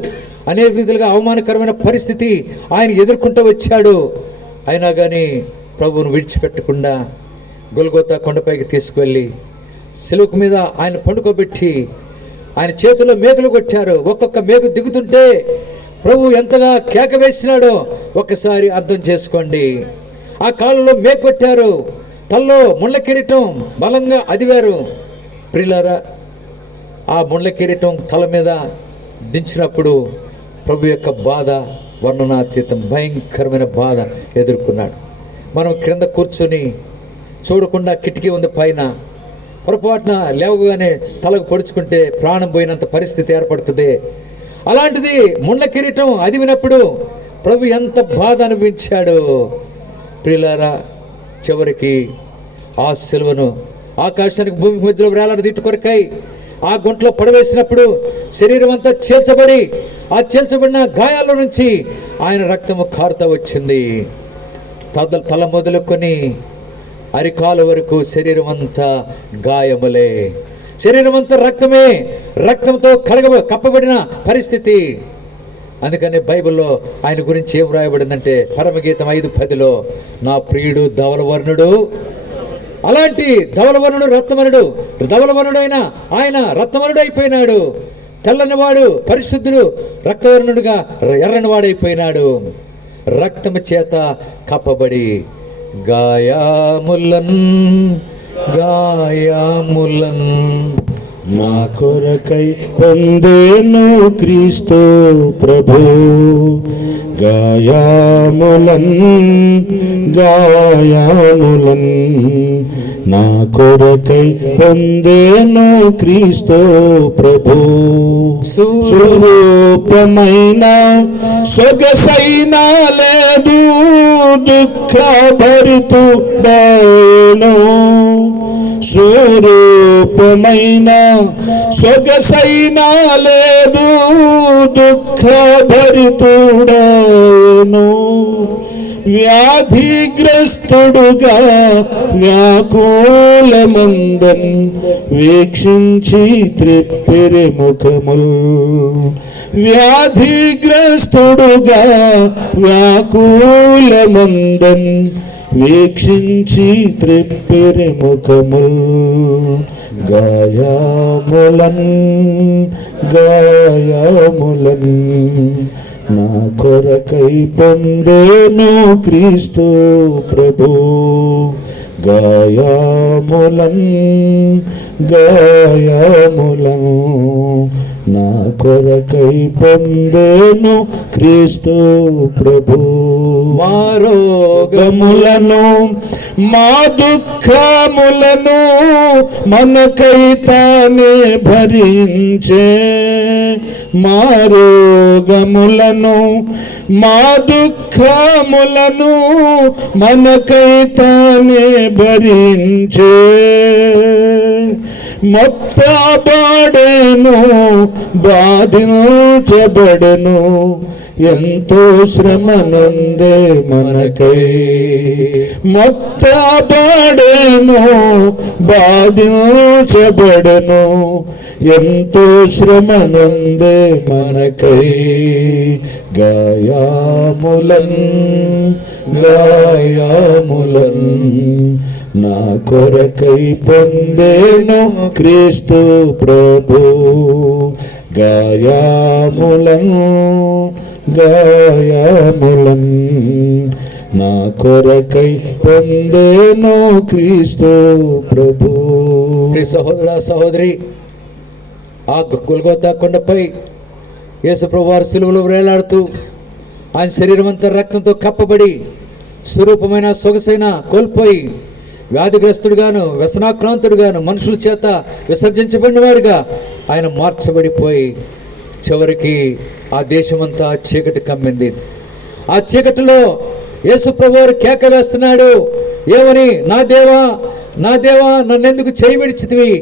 అనేక రీతిలుగా అవమానకరమైన పరిస్థితి ఆయన ఎదుర్కొంటూ వచ్చాడు. అయినా కానీ ప్రభువును విడిచిపెట్టకుండా గొల్గోతా కొండపైకి తీసుకువెళ్ళి సిలువ మీద ఆయన పండుకోబెట్టి ఆయన చేతుల్లో మేకులు కొట్టారు. ఒక్కొక్క మేకు దిగుతుంటే ప్రభు ఎంతగా కేక వేసినాడో ఒక్కసారి అర్థం చేసుకోండి. ఆ కాళ్ళలో మేకు కొట్టారు, తల్లో ముళ్ళ కిరీటం బలంగా అదివారు. ప్రియులారా, ఆ ముళ్ళ కిరీటం తల మీద దించినప్పుడు ప్రభు యొక్క బాధ వర్ణనాతీతం, భయంకరమైన బాధ ఎదుర్కొన్నాడు. మనం క్రింద కూర్చొని చూడకుండా కిటికీ ఉంది పైన, పొరపాటున లేవగానే తలకు పొడుచుకుంటే ప్రాణం పోయినంత పరిస్థితి ఏర్పడుతుంది. అలాంటిది ముళ్ళ కిరీటం అదివినప్పుడు ప్రభు ఎంత బాధ అనిపించాడు. ప్రియులారా, చివరికి ఆ సిలువను ఆకాశానికి భూమికి మధ్యలో వేలాడదీటు కొరకై ఆ గుంటలో పడవేసినప్పుడు శరీరం అంతా చీల్చబడి ఆ చీల్చబడిన గాయాల నుంచి ఆయన రక్తము కారుతా వచ్చింది. తల మొదలుకొని అరికాల వరకు శరీరం అంతా గాయములే, శరీరం అంతా రక్తమే, రక్తంతో కప్పబడిన పరిస్థితి. అందుకని బైబిల్లో ఆయన గురించి ఏం రాయబడిందంటే పరమగీతం 5:10లో నా ప్రియుడు ధవలవర్ణుడు, అలాంటి ధవలవర్ణుడు ధవలవర్ణుడైన ఆయన రత్నవర్ణుడు అయిపోయినాడు. తెల్లనివాడు పరిశుద్ధుడు రక్తవర్ణుడుగా ఎర్రనివాడైపోయినాడు. రక్తము చేత కప్పబడి గాయాములన్ నా కొరకై పొందేను క్రీస్తు ప్రభు. గాయాములన్ నా కొరకై పొందేను క్రీస్తు ప్రభు. స్వరూపమైన సొగసైన లేదు, దుఃఖ భరితుడేను. స్వరూపమైన సొగసైన లేదు, దుఃఖ భరితుడేను. వ్యాధిగ్రస్తుడుగా వ్యాకులమందన్ వీక్షించి త్రిప్పిరి ముఖముల్. వ్యాధిగ్రస్తుడుగా వ్యాకులమందన్ వీక్షించి త్రిప్పిరి ముఖముల్. గాయాములన్ నా కొరకై పొందేను క్రీస్తు ప్రభు. గాయాములన్ నా కొరకై పొందేను క్రీస్తు ప్రభు. మా రోగములను మా దుఃఖములను మనకై తానే భరించే. మా రోగములను మా దుఃఖములను మనకై తానే భరించే. మొత్తబడెను బాధించబడెను ఎంతో శ్రమనందే మనకై. మొత్తబడెను బాధించబడెను ఎంతో శ్రమనందే మనకై. గాయాములన్ నా కొరకై పొందేను క్రీస్తు ప్రభు గాయములను నా కొరకై పొందేను క్రీస్తు ప్రభు. ప్రియ సహోదర సహోదరి, ఆ గొల్గొతా కొండపై యేసు ప్రభువారు సిలువలో వేలాడుతూ ఆయన శరీరం అంతా రక్తంతో కప్పబడి స్వరూపమైన సొగసైన కోల్పోయి వ్యాధిగ్రస్తుడుగాను వ్యసనాక్రాంతుడుగాను మనుషుల చేత విసర్జించబడినవాడుగా ఆయన మార్చబడిపోయి చివరికి ఆ దేశమంతా చీకటి కమ్మింది. ఆ చీకటిలో యేసు ప్రభువారు కేక వేస్తున్నాడు. ఏమని? నా దేవా నా దేవా నన్నెందుకు చేయి విడిచితివి?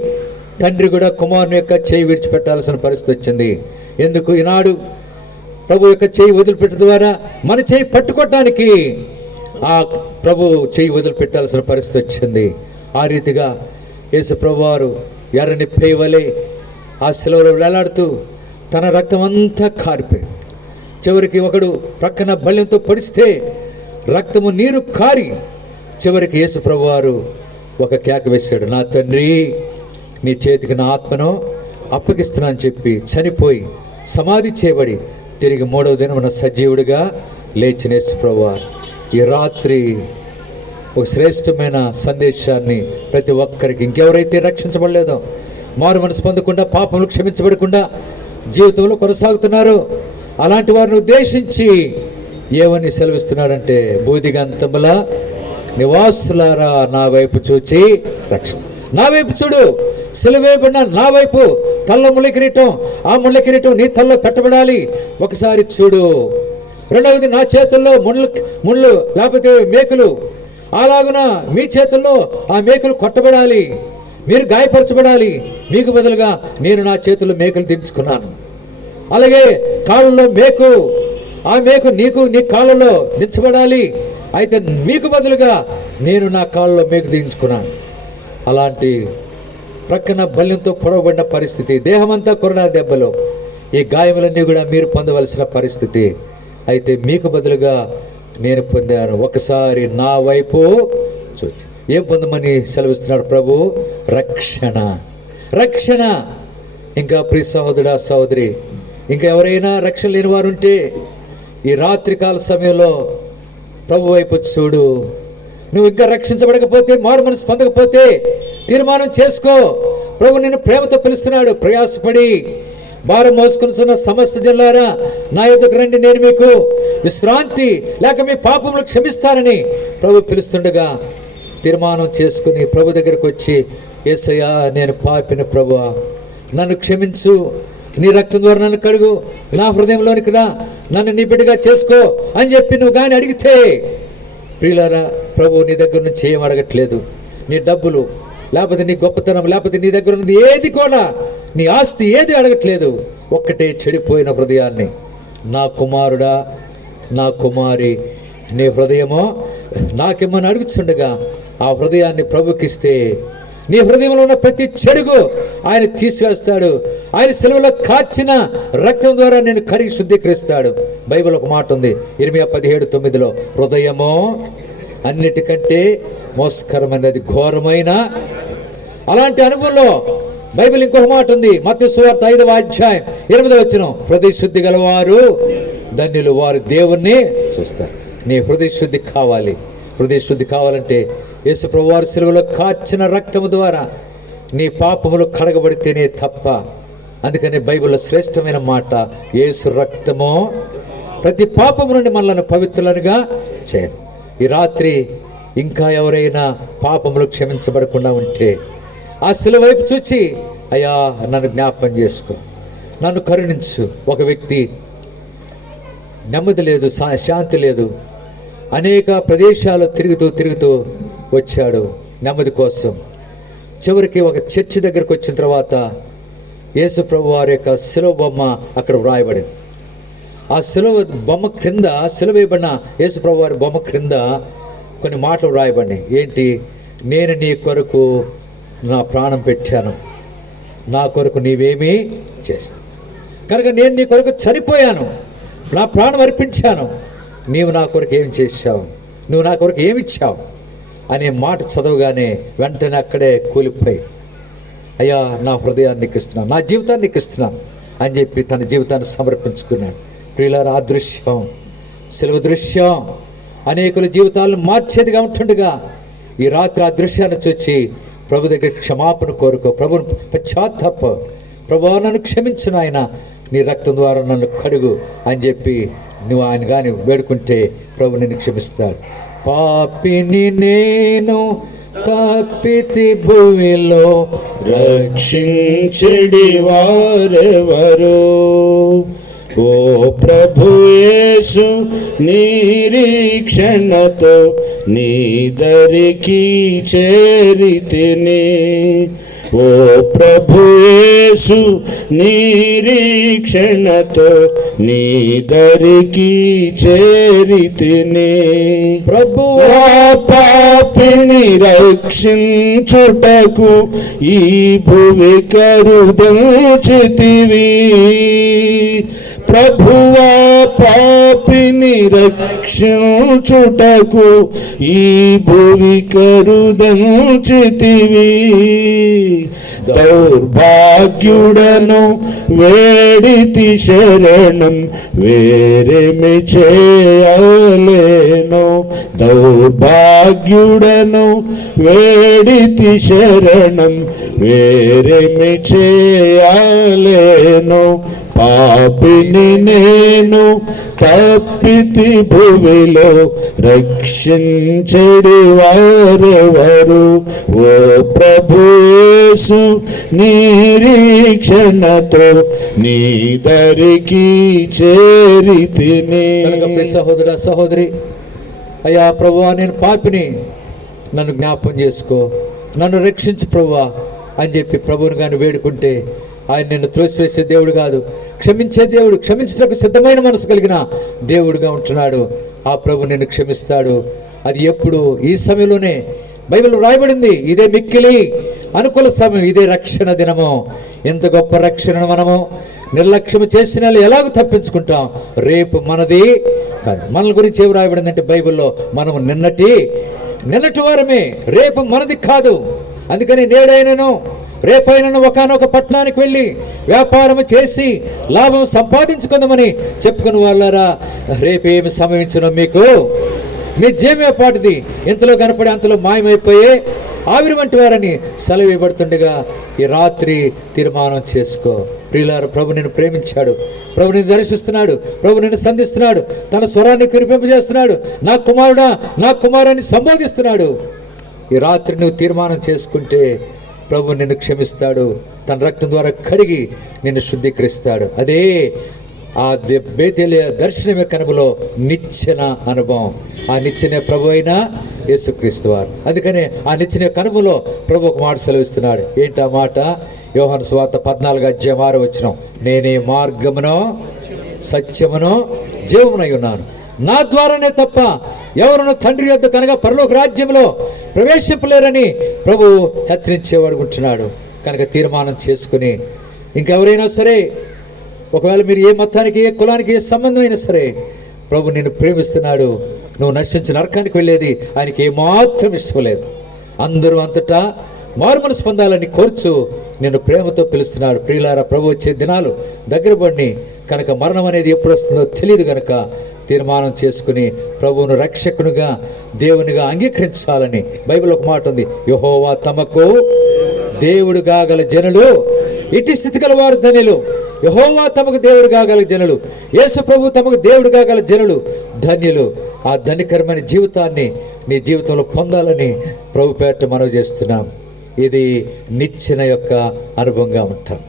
తండ్రి కూడా కుమారుని యొక్క చేయి విడిచిపెట్టాల్సిన పరిస్థితి వచ్చింది. ఎందుకు? ఈనాడు ప్రభు యొక్క చేయి వదిలిపెట్టడం ద్వారా మన చేయి పట్టుకోవటానికి ఆ ప్రభు చేయి వదిలిపెట్టాల్సిన పరిస్థితి వచ్చింది. ఆ రీతిగా యేసు ప్రభువారు ఎర్రని పేవలే ఆ శిలువలో వేలాడుతూ తన రక్తం అంతా కారిపోయింది. చివరికి ఒకడు ప్రక్కన బల్యంతో పొడిస్తే రక్తము నీరు కారి చివరికి యేసు ప్రభువారు ఒక కేక వేశాడు. నా తండ్రి, నీ చేతికి నా ఆత్మను అప్పగిస్తున్నా అని చెప్పి చనిపోయి సమాధి చేయబడి తిరిగి 3వ దినమున సజీవుడిగా లేచిన యేసు ప్రభువారు ఈ రాత్రి ఒక శ్రేష్టమైన సందేశాన్ని ప్రతి ఒక్కరికి, ఇంకెవరైతే రక్షించబడలేదో, మారు మనసు పొందకుండా పాపములు క్షమించబడకుండా జీవితంలో కొనసాగుతున్నారో అలాంటి వారిని ఉద్దేశించి ఏమని సెలవిస్తున్నాడంటే, బూదిగంతముల నివాసులారా నా వైపు చూచి రక్షణ. నా వైపు చూడు, సిలువేయబడిన నా వైపు. తల్లో ముళ్ళ కిరీటం, ఆ ముళ్ళ కిరీటం నీ తల్లో పెట్టబడాలి. ఒకసారి చూడు. రెండవది, నా చేతుల్లో ముళ్ళు లేకపోతే మేకులు, అలాగున మీ చేతుల్లో ఆ మేకులు కొట్టబడాలి. మీరు గాయపరచబడాలి. మీకు బదులుగా నేను నా చేతుల్లో మేకులు దించుకున్నాను. అలాగే కాళ్ళలో మేకు, ఆ మేకు నీకు నీ కాళ్ళలో దించబడాలి. అయితే మీకు బదులుగా నేను నా కాళ్ళలో మేకు దించుకున్నాను. అలాంటి ప్రక్కన బల్యంతో పొడవబడిన పరిస్థితి, దేహమంతా కొరడా దెబ్బలో, ఈ గాయములన్నీ కూడా మీరు పొందవలసిన పరిస్థితి. అయితే మీకు బదులుగా నేను పొందాను. ఒకసారి నా వైపు చూచి ఏం పొందమని సెలవిస్తున్నాడు ప్రభు? రక్షణ. రక్షణ. ఇంకా ప్రియ సహోదరా సహోదరి, ఇంకా ఎవరైనా రక్షణ లేని వారు ఉంటే ఈ రాత్రికాల సమయంలో ప్రభు వైపు చూడు. నువ్వు ఇంకా రక్షించబడకపోతే, మారు మనసు పొందకపోతే తీర్మానం చేసుకో. ప్రభు నిన్ను ప్రేమతో పిలుస్తున్నాడు. ప్రయాసపడి భారం మోసుకున్న సమస్త జనులారా నా యొద్దకు రండి, నేను మీకు విశ్రాంతి లేక మీ పాపములు క్షమిస్తానని ప్రభు పిలుస్తుండగా తీర్మానం చేసుకుని ప్రభు దగ్గరకు వచ్చి, యేసయ్యా నేను పాపిని ప్రభువా, నన్ను క్షమించు, నీ రక్తం ద్వారా నన్ను కడుగు, నా హృదయంలోనికి రా, నన్ను నీ బిడ్డగా చేసుకో అని చెప్పి నువ్వు కానీ అడిగితే, ప్రియులారా, ప్రభు నీ దగ్గర నుంచి ఏం అడగట్లేదు. నీ డబ్బులు లేకపోతే నీ గొప్పతనం లేకపోతే నీ దగ్గర ఉన్నది ఏది కూడా, నీ ఆస్తి ఏది అడగట్లేదు. ఒక్కటే చెడిపోయిన హృదయాన్ని. నా కుమారుడా, నా కుమారి, నీ హృదయమో నాకేమని అడుగుతుండగా ఆ హృదయాన్ని ప్రభుకిస్తే నీ హృదయంలో ఉన్న ప్రతి చెడుగు ఆయన తీసివేస్తాడు. ఆయన సెలవులో కార్చిన రక్తం ద్వారా నేను కడిగి శుద్ధీకరిస్తాడు. బైబిల్ ఒక మాట ఉంది, ఇర్మియా 17:9, హృదయమో అన్నిటికంటే మోసకరమైనది, ఘోరమైన. అలాంటి అనుభవంలో బైబిల్ ఇంకొక మాట ఉంది, మత్తయి సువార్త 5వ అధ్యాయం 8వ వచనం, హృదయ శుద్ధి గలవారు ధన్యులు, వారు దేవుణ్ణి చూస్తారు. నీ హృదయ శుద్ధి కావాలి. హృదయ శుద్ధి కావాలంటే యేసు ప్రభువారు సిలువలో కార్చిన రక్తము ద్వారా నీ పాపములు కడగబడితేనే తప్ప. అందుకని బైబిల్లో శ్రేష్టమైన మాట, యేసు రక్తము ప్రతి పాపము నుండి మనల్ని పవిత్రులుగా చేయను. ఈ రాత్రి ఇంకా ఎవరైనా పాపములు క్షమించబడకుండా ఉంటే ఆ సిలువ వైపు చూచి, అయ్యా నన్ను జ్ఞాపకం చేసుకో, నన్ను కరుణించు. ఒక వ్యక్తి నెమ్మది లేదు, శాంతి లేదు, అనేక ప్రదేశాలు తిరుగుతూ వచ్చాడు నెమ్మది కోసం. చివరికి ఒక చర్చి దగ్గరకు వచ్చిన తర్వాత యేసు ప్రభు వారి యొక్క శిలువ బొమ్మ అక్కడ వ్రాయబడింది. ఆ శిలువ బొమ్మ క్రింద, శిలువ వేయబడిన యేసు ప్రభు వారి బొమ్మ క్రింద కొన్ని మాటలు వ్రాయబడినాయి. ఏంటి? నేను నీ కొరకు నా ప్రాణం పెట్టాను, నా కొరకు నీవేమీ చేశాను, కనుక నేను నీ కొరకు చనిపోయాను, నా ప్రాణం అర్పించాను, నీవు నా కొరకు ఏం చేశావు, నువ్వు నా కొరకు ఏమిచ్చావు, అనే మాట చదవగానే వెంటనే అక్కడే కూలిపోయి, అయ్యా నా హృదయాన్ని నీకు ఇస్తున్నాను, నా జీవితాన్ని నీకు ఇస్తున్నాను అని చెప్పి తన జీవితాన్ని సమర్పించుకున్నాడు. ప్రియులారా, ఆ దృశ్యం, సెలవు దృశ్యం అనేకుల జీవితాలను మార్చేదిగా ఉంటుండగా ఈ రాత్రి ఆ దృశ్యాన్ని చూచి ప్రభు దగ్గర క్షమాపణ కోరుకో, ప్రభుని పశ్చాత్తాప, ప్రభు నన్ను క్షమించు నాయన, నీ రక్తం ద్వారా నన్ను కడుగు అని చెప్పి నువ్వు ఆయన కానీ వేడుకుంటే ప్రభు నిన్ను క్షమిస్తాడు. పాపిని నేను తప్పితి భూమిలో రక్షించెడి వారెవరు? ఓ ప్రభు యేసు, నిరీక్షణతో నీ దరికి చేరితిని. ఓ ప్రభు యేసు, నిరీక్షణతో నీ దరికి చేరితిని. ప్రభువా పాపిని రక్షించుటకు ఈ భువి కరుదల్చితివి. ప్రభువా పాపిని రక్షించుటకు ఈ భువి కరుదల్చితివి. దౌర్భాగ్యుడను వేడితి శరణం, వేరేమి చేయలేను. దౌర్భాగ్యుడను వేడితి శరణం, వేరేమి చేయలేను. పాపిని నేను తప్పితి భూమిలో రక్షించెడి వారెవరు? ఓ ప్రభు యేసు, నిరీక్షణతో నీ దరికి చేరితిని. సహోదర సహోదరి, అయ్యా ప్రభువా నేను పాపిని, నన్ను జ్ఞాపం చేసుకో, నన్ను రక్షించు ప్రభువా అని చెప్పి ప్రభువుని కానీ వేడుకుంటే ఆయన నిన్ను త్రోసివేసే దేవుడు కాదు, క్షమించే దేవుడు, క్షమించడానికి సిద్ధమైన మనసు కలిగిన దేవుడుగా ఉంటున్నాడు. ఆ ప్రభు నిన్ను క్షమిస్తాడు. అది ఎప్పుడు? ఈ సమయంలోనే. బైబిల్ రాయబడింది, ఇదే మిక్కిలి అనుకూల సమయం, ఇదే రక్షణ దినము. ఎంత గొప్ప రక్షణను మనము నిర్లక్ష్యం చేసిన ఎలాగో తప్పించుకుంటాం. రేపు మనది కాదు. మన గురించి ఏమి రాయబడిందంటే బైబిల్లో, మనము నిన్నటి వారమే, రేపు మనది కాదు. అందుకని నేడైనను రేపైనను ఒకనొక పట్టణానికి వెళ్ళి వ్యాపారం చేసి లాభం సంపాదించుకుందామని చెప్పుకుని వాళ్ళారా, రేపేమి సంభవించను మీకు, మీ జీవమే పాటిది, ఇంతలో కనపడి అంతలో మాయమైపోయే ఆవిరి వంటి వారని సెలవు ఇవ్వబడుతుండగా ఈ రాత్రి తీర్మానం చేసుకో. ప్రియులారా, ప్రభు నిన్ను ప్రేమించాడు, ప్రభు నిన్ను దర్శిస్తున్నాడు, ప్రభు నిన్ను సంధిస్తున్నాడు, తన స్వరాన్ని వినిపింపజేస్తున్నాడు, నా కుమారుడా, నా కుమారుని సంబోధిస్తున్నాడు. ఈ రాత్రి నువ్వు తీర్మానం చేసుకుంటే ప్రభు నిన్ను క్షమిస్తాడు, తన రక్తం ద్వారా కడిగి నిన్ను శుద్ధీకరిస్తాడు. అదే ఆ బేతేలు దర్శనమే కనుమలో నిచ్చెన అనుభవం. ఆ నిచ్చెన ప్రభు అయిన యేసుక్రీస్తు వారు. అందుకనే ఆ నిచ్చెన కనుమలో ప్రభు ఒక మాట సెలవిస్తున్నాడు. ఏంటి ఆ మాట? యోహాను సువార్త 14:6 నేనే మార్గమును సత్యమును జీవమునై ఉన్నాను, నా ద్వారానే తప్ప ఎవరును తండ్రి యొద్ద కనుక పరలోక రాజ్యంలో ప్రవేశింపలేరని ప్రభు హెచ్చరించేవాడుకుంటున్నాడు. కనుక తీర్మానం చేసుకుని, ఇంకెవరైనా సరే, ఒకవేళ మీరు ఏ మతానికి, ఏ కులానికి, ఏ సంబంధం అయినా సరే, ప్రభు నిన్ను ప్రేమిస్తున్నాడు. నువ్వు నశించి నరకానికి వెళ్ళేది ఆయనకి ఏమాత్రం ఇష్టం లేదు. అందరూ అంతటా మారుమనసు పొందాలని కోర్చు నిన్ను ప్రేమతో పిలుస్తున్నాడు. ప్రియులారా, ప్రభు వచ్చే దినాలు దగ్గర పడిని కనుక మరణం అనేది ఎప్పుడు వస్తుందో తెలియదు. కనుక తీర్మానం చేసుకుని ప్రభువును రక్షకునిగా, దేవునిగా అంగీకరించాలని బైబిల్ ఒక మాట ఉంది, యెహోవా తమకు దేవుడు కాగల జనులు, ఇటు స్థితి గల వారు ధన్యులు. యెహోవా తమకు దేవుడు కాగల జనులు, యేసు ప్రభు తమకు దేవుడు కాగల జనులు ధన్యులు. ఆ ధన్యకరమైన జీవితాన్ని నీ జీవితంలో పొందాలని ప్రభు పేట మనవి చేస్తున్నాం. ఇది నిచ్చెన యొక్క అనుభవంగా ఉంటాం.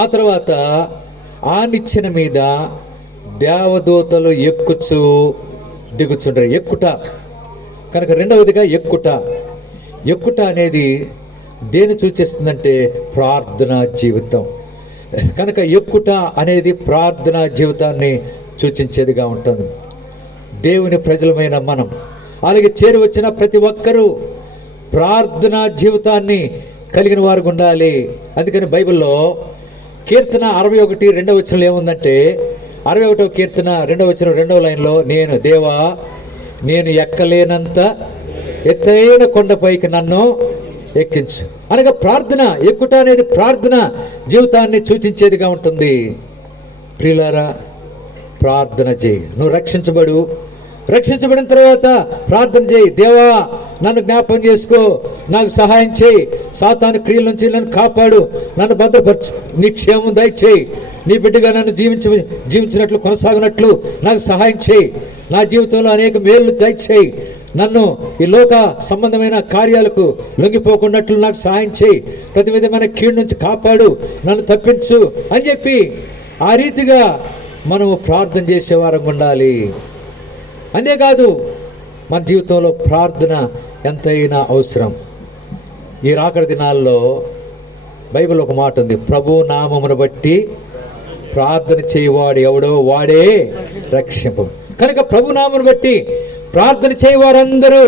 ఆ తర్వాత ఆ నిచ్చెన మీద దేవదూతలు ఎక్కుచు దిగుచుండ్రు. ఎక్కుట కనుక రెండవదిగా ఎక్కుట అనేది దేని సూచిస్తుందంటే ప్రార్థనా జీవితం. కనుక ఎక్కుట అనేది ప్రార్థనా జీవితాన్ని సూచించేదిగా ఉంటుంది. దేవుని ప్రజలమైన మనం, అలాగే చేరి వచ్చిన ప్రతి ఒక్కరూ ప్రార్థనా జీవితాన్ని కలిగిన వారు ఉండాలి. అందుకని బైబిల్లో కీర్తన 61:2 ఏముందంటే, 61వ కీర్తన 2వ లైన్లో, నేను దేవా నేను ఎక్కలేనంత ఎత్తైన కొండపైకి నన్ను ఎక్కించు. అనగా ప్రార్థన, ఎక్కుట అనేది ప్రార్థన జీవితాన్ని సూచించేదిగా ఉంటుంది. ప్రియులారా, ప్రార్థన చేయి. నువ్వు రక్షించబడిన తర్వాత ప్రార్థన చేయి. దేవా, నన్ను జ్ఞాపకం చేసుకో, నాకు సహాయం చేయి, సాతాను క్రియల నుంచి నన్ను కాపాడు, నన్ను భద్రపరచు, నీ క్షేమం దయచేయి, నీ బిడ్డగా నన్ను జీవించినట్లు కొనసాగినట్లు నాకు సహాయం చేయి, నా జీవితంలో అనేక మేలు దయచేయి, నన్ను ఈ లోక సంబంధమైన కార్యాలకు లొంగిపోకున్నట్లు నాకు సహాయం చేయి, ప్రతి విధమైన కీడు నుంచి కాపాడు, నన్ను తప్పించు అని చెప్పి ఆ రీతిగా మనము ప్రార్థన చేసేవారం ఉండాలి. అంతేకాదు మన జీవితంలో ప్రార్థన ఎంతైనా అవసరం. ఈ రాకడ దినాల్లో బైబిల్ ఒక మాట ఉంది, ప్రభు నామమును బట్టి ప్రార్థన చేయవాడు ఎవడో వాడే రక్షింప. కనుక ప్రభు నామమును బట్టి ప్రార్థన చేయవారందరూ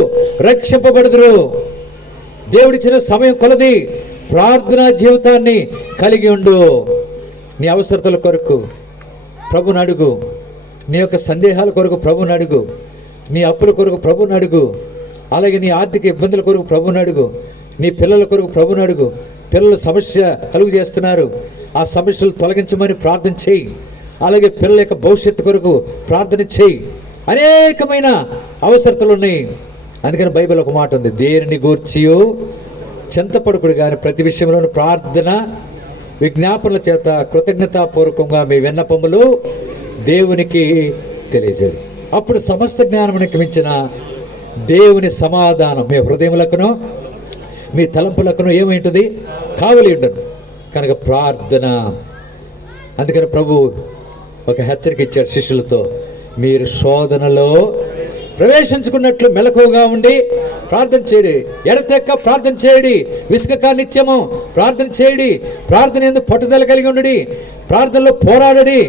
రక్షింపబడుదురు. దేవుడిచ్చిన సమయం కొలది ప్రార్థనా జీవితాన్ని కలిగి ఉండు. నీ అవసరతల కొరకు ప్రభుని అడుగు, నీ యొక్క సందేహాల కొరకు ప్రభుని అడుగు, నీ అప్పుల కొరకు ప్రభుని అడుగు, అలాగే నీ ఆర్థిక ఇబ్బందుల కొరకు ప్రభుని అడుగు, నీ పిల్లల కొరకు ప్రభుని అడుగు. పిల్లలు సమస్య కలుగు చేస్తున్నారు, ఆ సమస్యలు తొలగించమని ప్రార్థన చేయి. అలాగే పిల్లల యొక్క భవిష్యత్తు కొరకు ప్రార్థన చేయి. అనేకమైన అవసరతలు ఉన్నాయి. అందుకని బైబిల్ ఒక మాట ఉంది, దేనిని గూర్చియో చింతపడకుడు కానీ ప్రతి విషయంలోనూ ప్రార్థన విజ్ఞాపనల చేత కృతజ్ఞతాపూర్వకంగా మీ విన్నపములు దేవునికి తెలియజేయదు. అప్పుడు సమస్త జ్ఞానమునికి మించిన దేవుని సమాధానం మీ హృదయములకును మీ తలంపులకును ఏమైంటుంది, కావలి ఉండను. కనుక ప్రార్థన. అందుకని ప్రభు ఒక హెచ్చరిక ఇచ్చాడు శిష్యులతో, మీరు శోధనలో ప్రవేశించుకున్నట్లు మెలకువగా ఉండి ప్రార్థన చేయడి, ఎడతెక్క ప్రార్థన చేయడి, విసుకక నిత్యము ప్రార్థన చేయడి, ప్రార్థన ఎందుకు పట్టుదల కలిగి ఉండడి, ప్రార్థనలో పోరాడడి,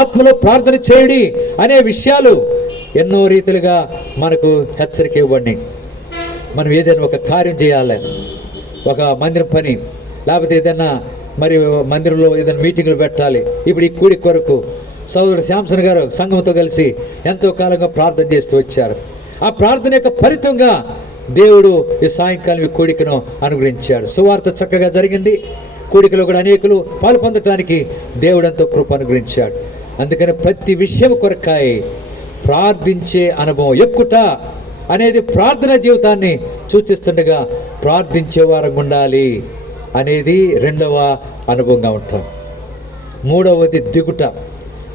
ఆత్మలో ప్రార్థన చేయడి అనే విషయాలు ఎన్నో రీతిలుగా మనకు హెచ్చరిక ఇవ్వండి. మనం ఏదైనా ఒక కార్యం చేయాలి, ఒక మందిరం పని, లేకపోతే ఏదైనా మరి మందిరంలో ఏదైనా మీటింగులు పెట్టాలి. ఇప్పుడు ఈ కూడి కొరకు సోదరుడు శాంసన్ గారు సంఘంతో కలిసి ఎంతో కాలంగా ప్రార్థన చేస్తూ వచ్చారు. ఆ ప్రార్థన యొక్క ఫలితంగా దేవుడు ఈ సాయంకాలం ఈ కూడికను అనుగ్రహించాడు. సువార్త చక్కగా జరిగింది. కూడికలో కూడా అనేకులు పాలు పొందటానికి దేవుడు ఎంతో కృప అనుగ్రహించాడు. అందుకని ప్రతి విషయం కొరకాయ ప్రార్థించే అనుభవం, ఎక్కుట అనేది ప్రార్థన జీవితాన్ని సూచిస్తుండగా ప్రార్థించే వారంగా ఉండాలి అనేది రెండవ అనుభవంగా ఉంటాం. మూడవది దిగుట.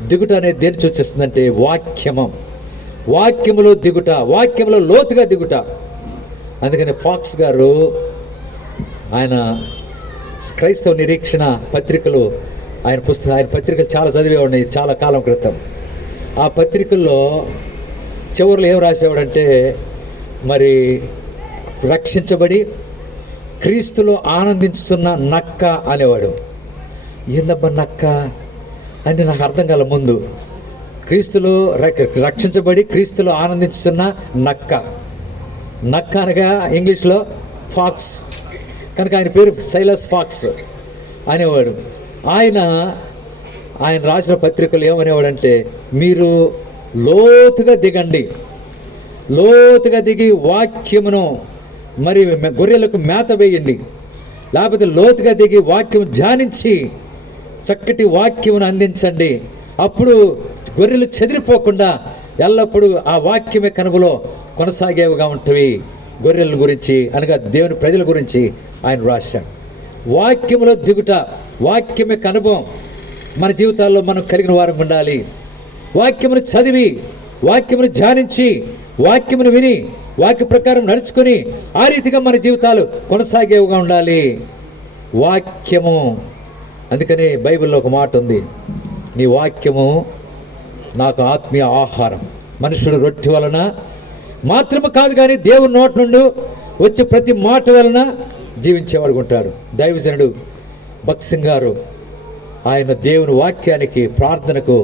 దిగుట అనేది దేన్ని సూచిస్తుందంటే వాక్యములో దిగుట, వాక్యములో లోతుగా దిగుట. అందుకని ఫాక్స్ గారు ఆయన క్రైస్తవ నిరీక్షణ పత్రికలు, ఆయన పత్రికలు చాలా చదివే ఉన్నాయి చాలా కాలం క్రితం. ఆ పత్రికల్లో చివరిలో ఏం రాసేవాడంటే, మరి రక్షించబడి క్రీస్తులో ఆనందించుతున్న నక్క అనేవాడు. ఏందబ్బా నక్క అంటే నాకు అర్థం కాల ముందు. క్రీస్తులో రక్షించబడి క్రీస్తులో ఆనందించుతున్న నక్క అనగా ఇంగ్లీష్లో ఫాక్స్. కనుక ఆయన పేరు సైలస్ ఫాక్స్ అనేవాడు. ఆయన రాసిన పత్రికలు ఏమనేవాడంటే, మీరు లోతుగా దిగండి, లోతుగా దిగి వాక్యమును మరి గొర్రెలకు మేత వేయండి, లేకపోతే లోతుగా దిగి వాక్యం ధ్యానించి చక్కటి వాక్యమును అందించండి. అప్పుడు గొర్రెలు చెదిరిపోకుండా ఎల్లప్పుడూ ఆ వాక్యమే కనుగలో కొనసాగేవిగా ఉంటుంది. గొర్రెల గురించి అనగా దేవుని ప్రజల గురించి ఆయన రాశాడు. వాక్యములో దిగుట, వాక్యమే అనుభవం మన జీవితాల్లో మనం కలిగిన వారం ఉండాలి. వాక్యమును చదివి, వాక్యమును ధ్యానించి, వాక్యమును విని, వాక్య ప్రకారం నడుచుకొని ఆ రీతిగా మన జీవితాలు కొనసాగేవిగా ఉండాలి. వాక్యము. అందుకని బైబిల్లో ఒక మాట ఉంది, నీ వాక్యము నాకు ఆత్మీయ ఆహారం. మనుషుడు రొట్టె వలన మాత్రము కాదు కానీ దేవుని నోటి నుండి వచ్చే ప్రతి మాట వలన జీవించేవాడు ఉంటాడు. దైవజనుడు భక్సింగ్ గారు ఆయన దేవుని వాక్యానికి, ప్రార్థనకు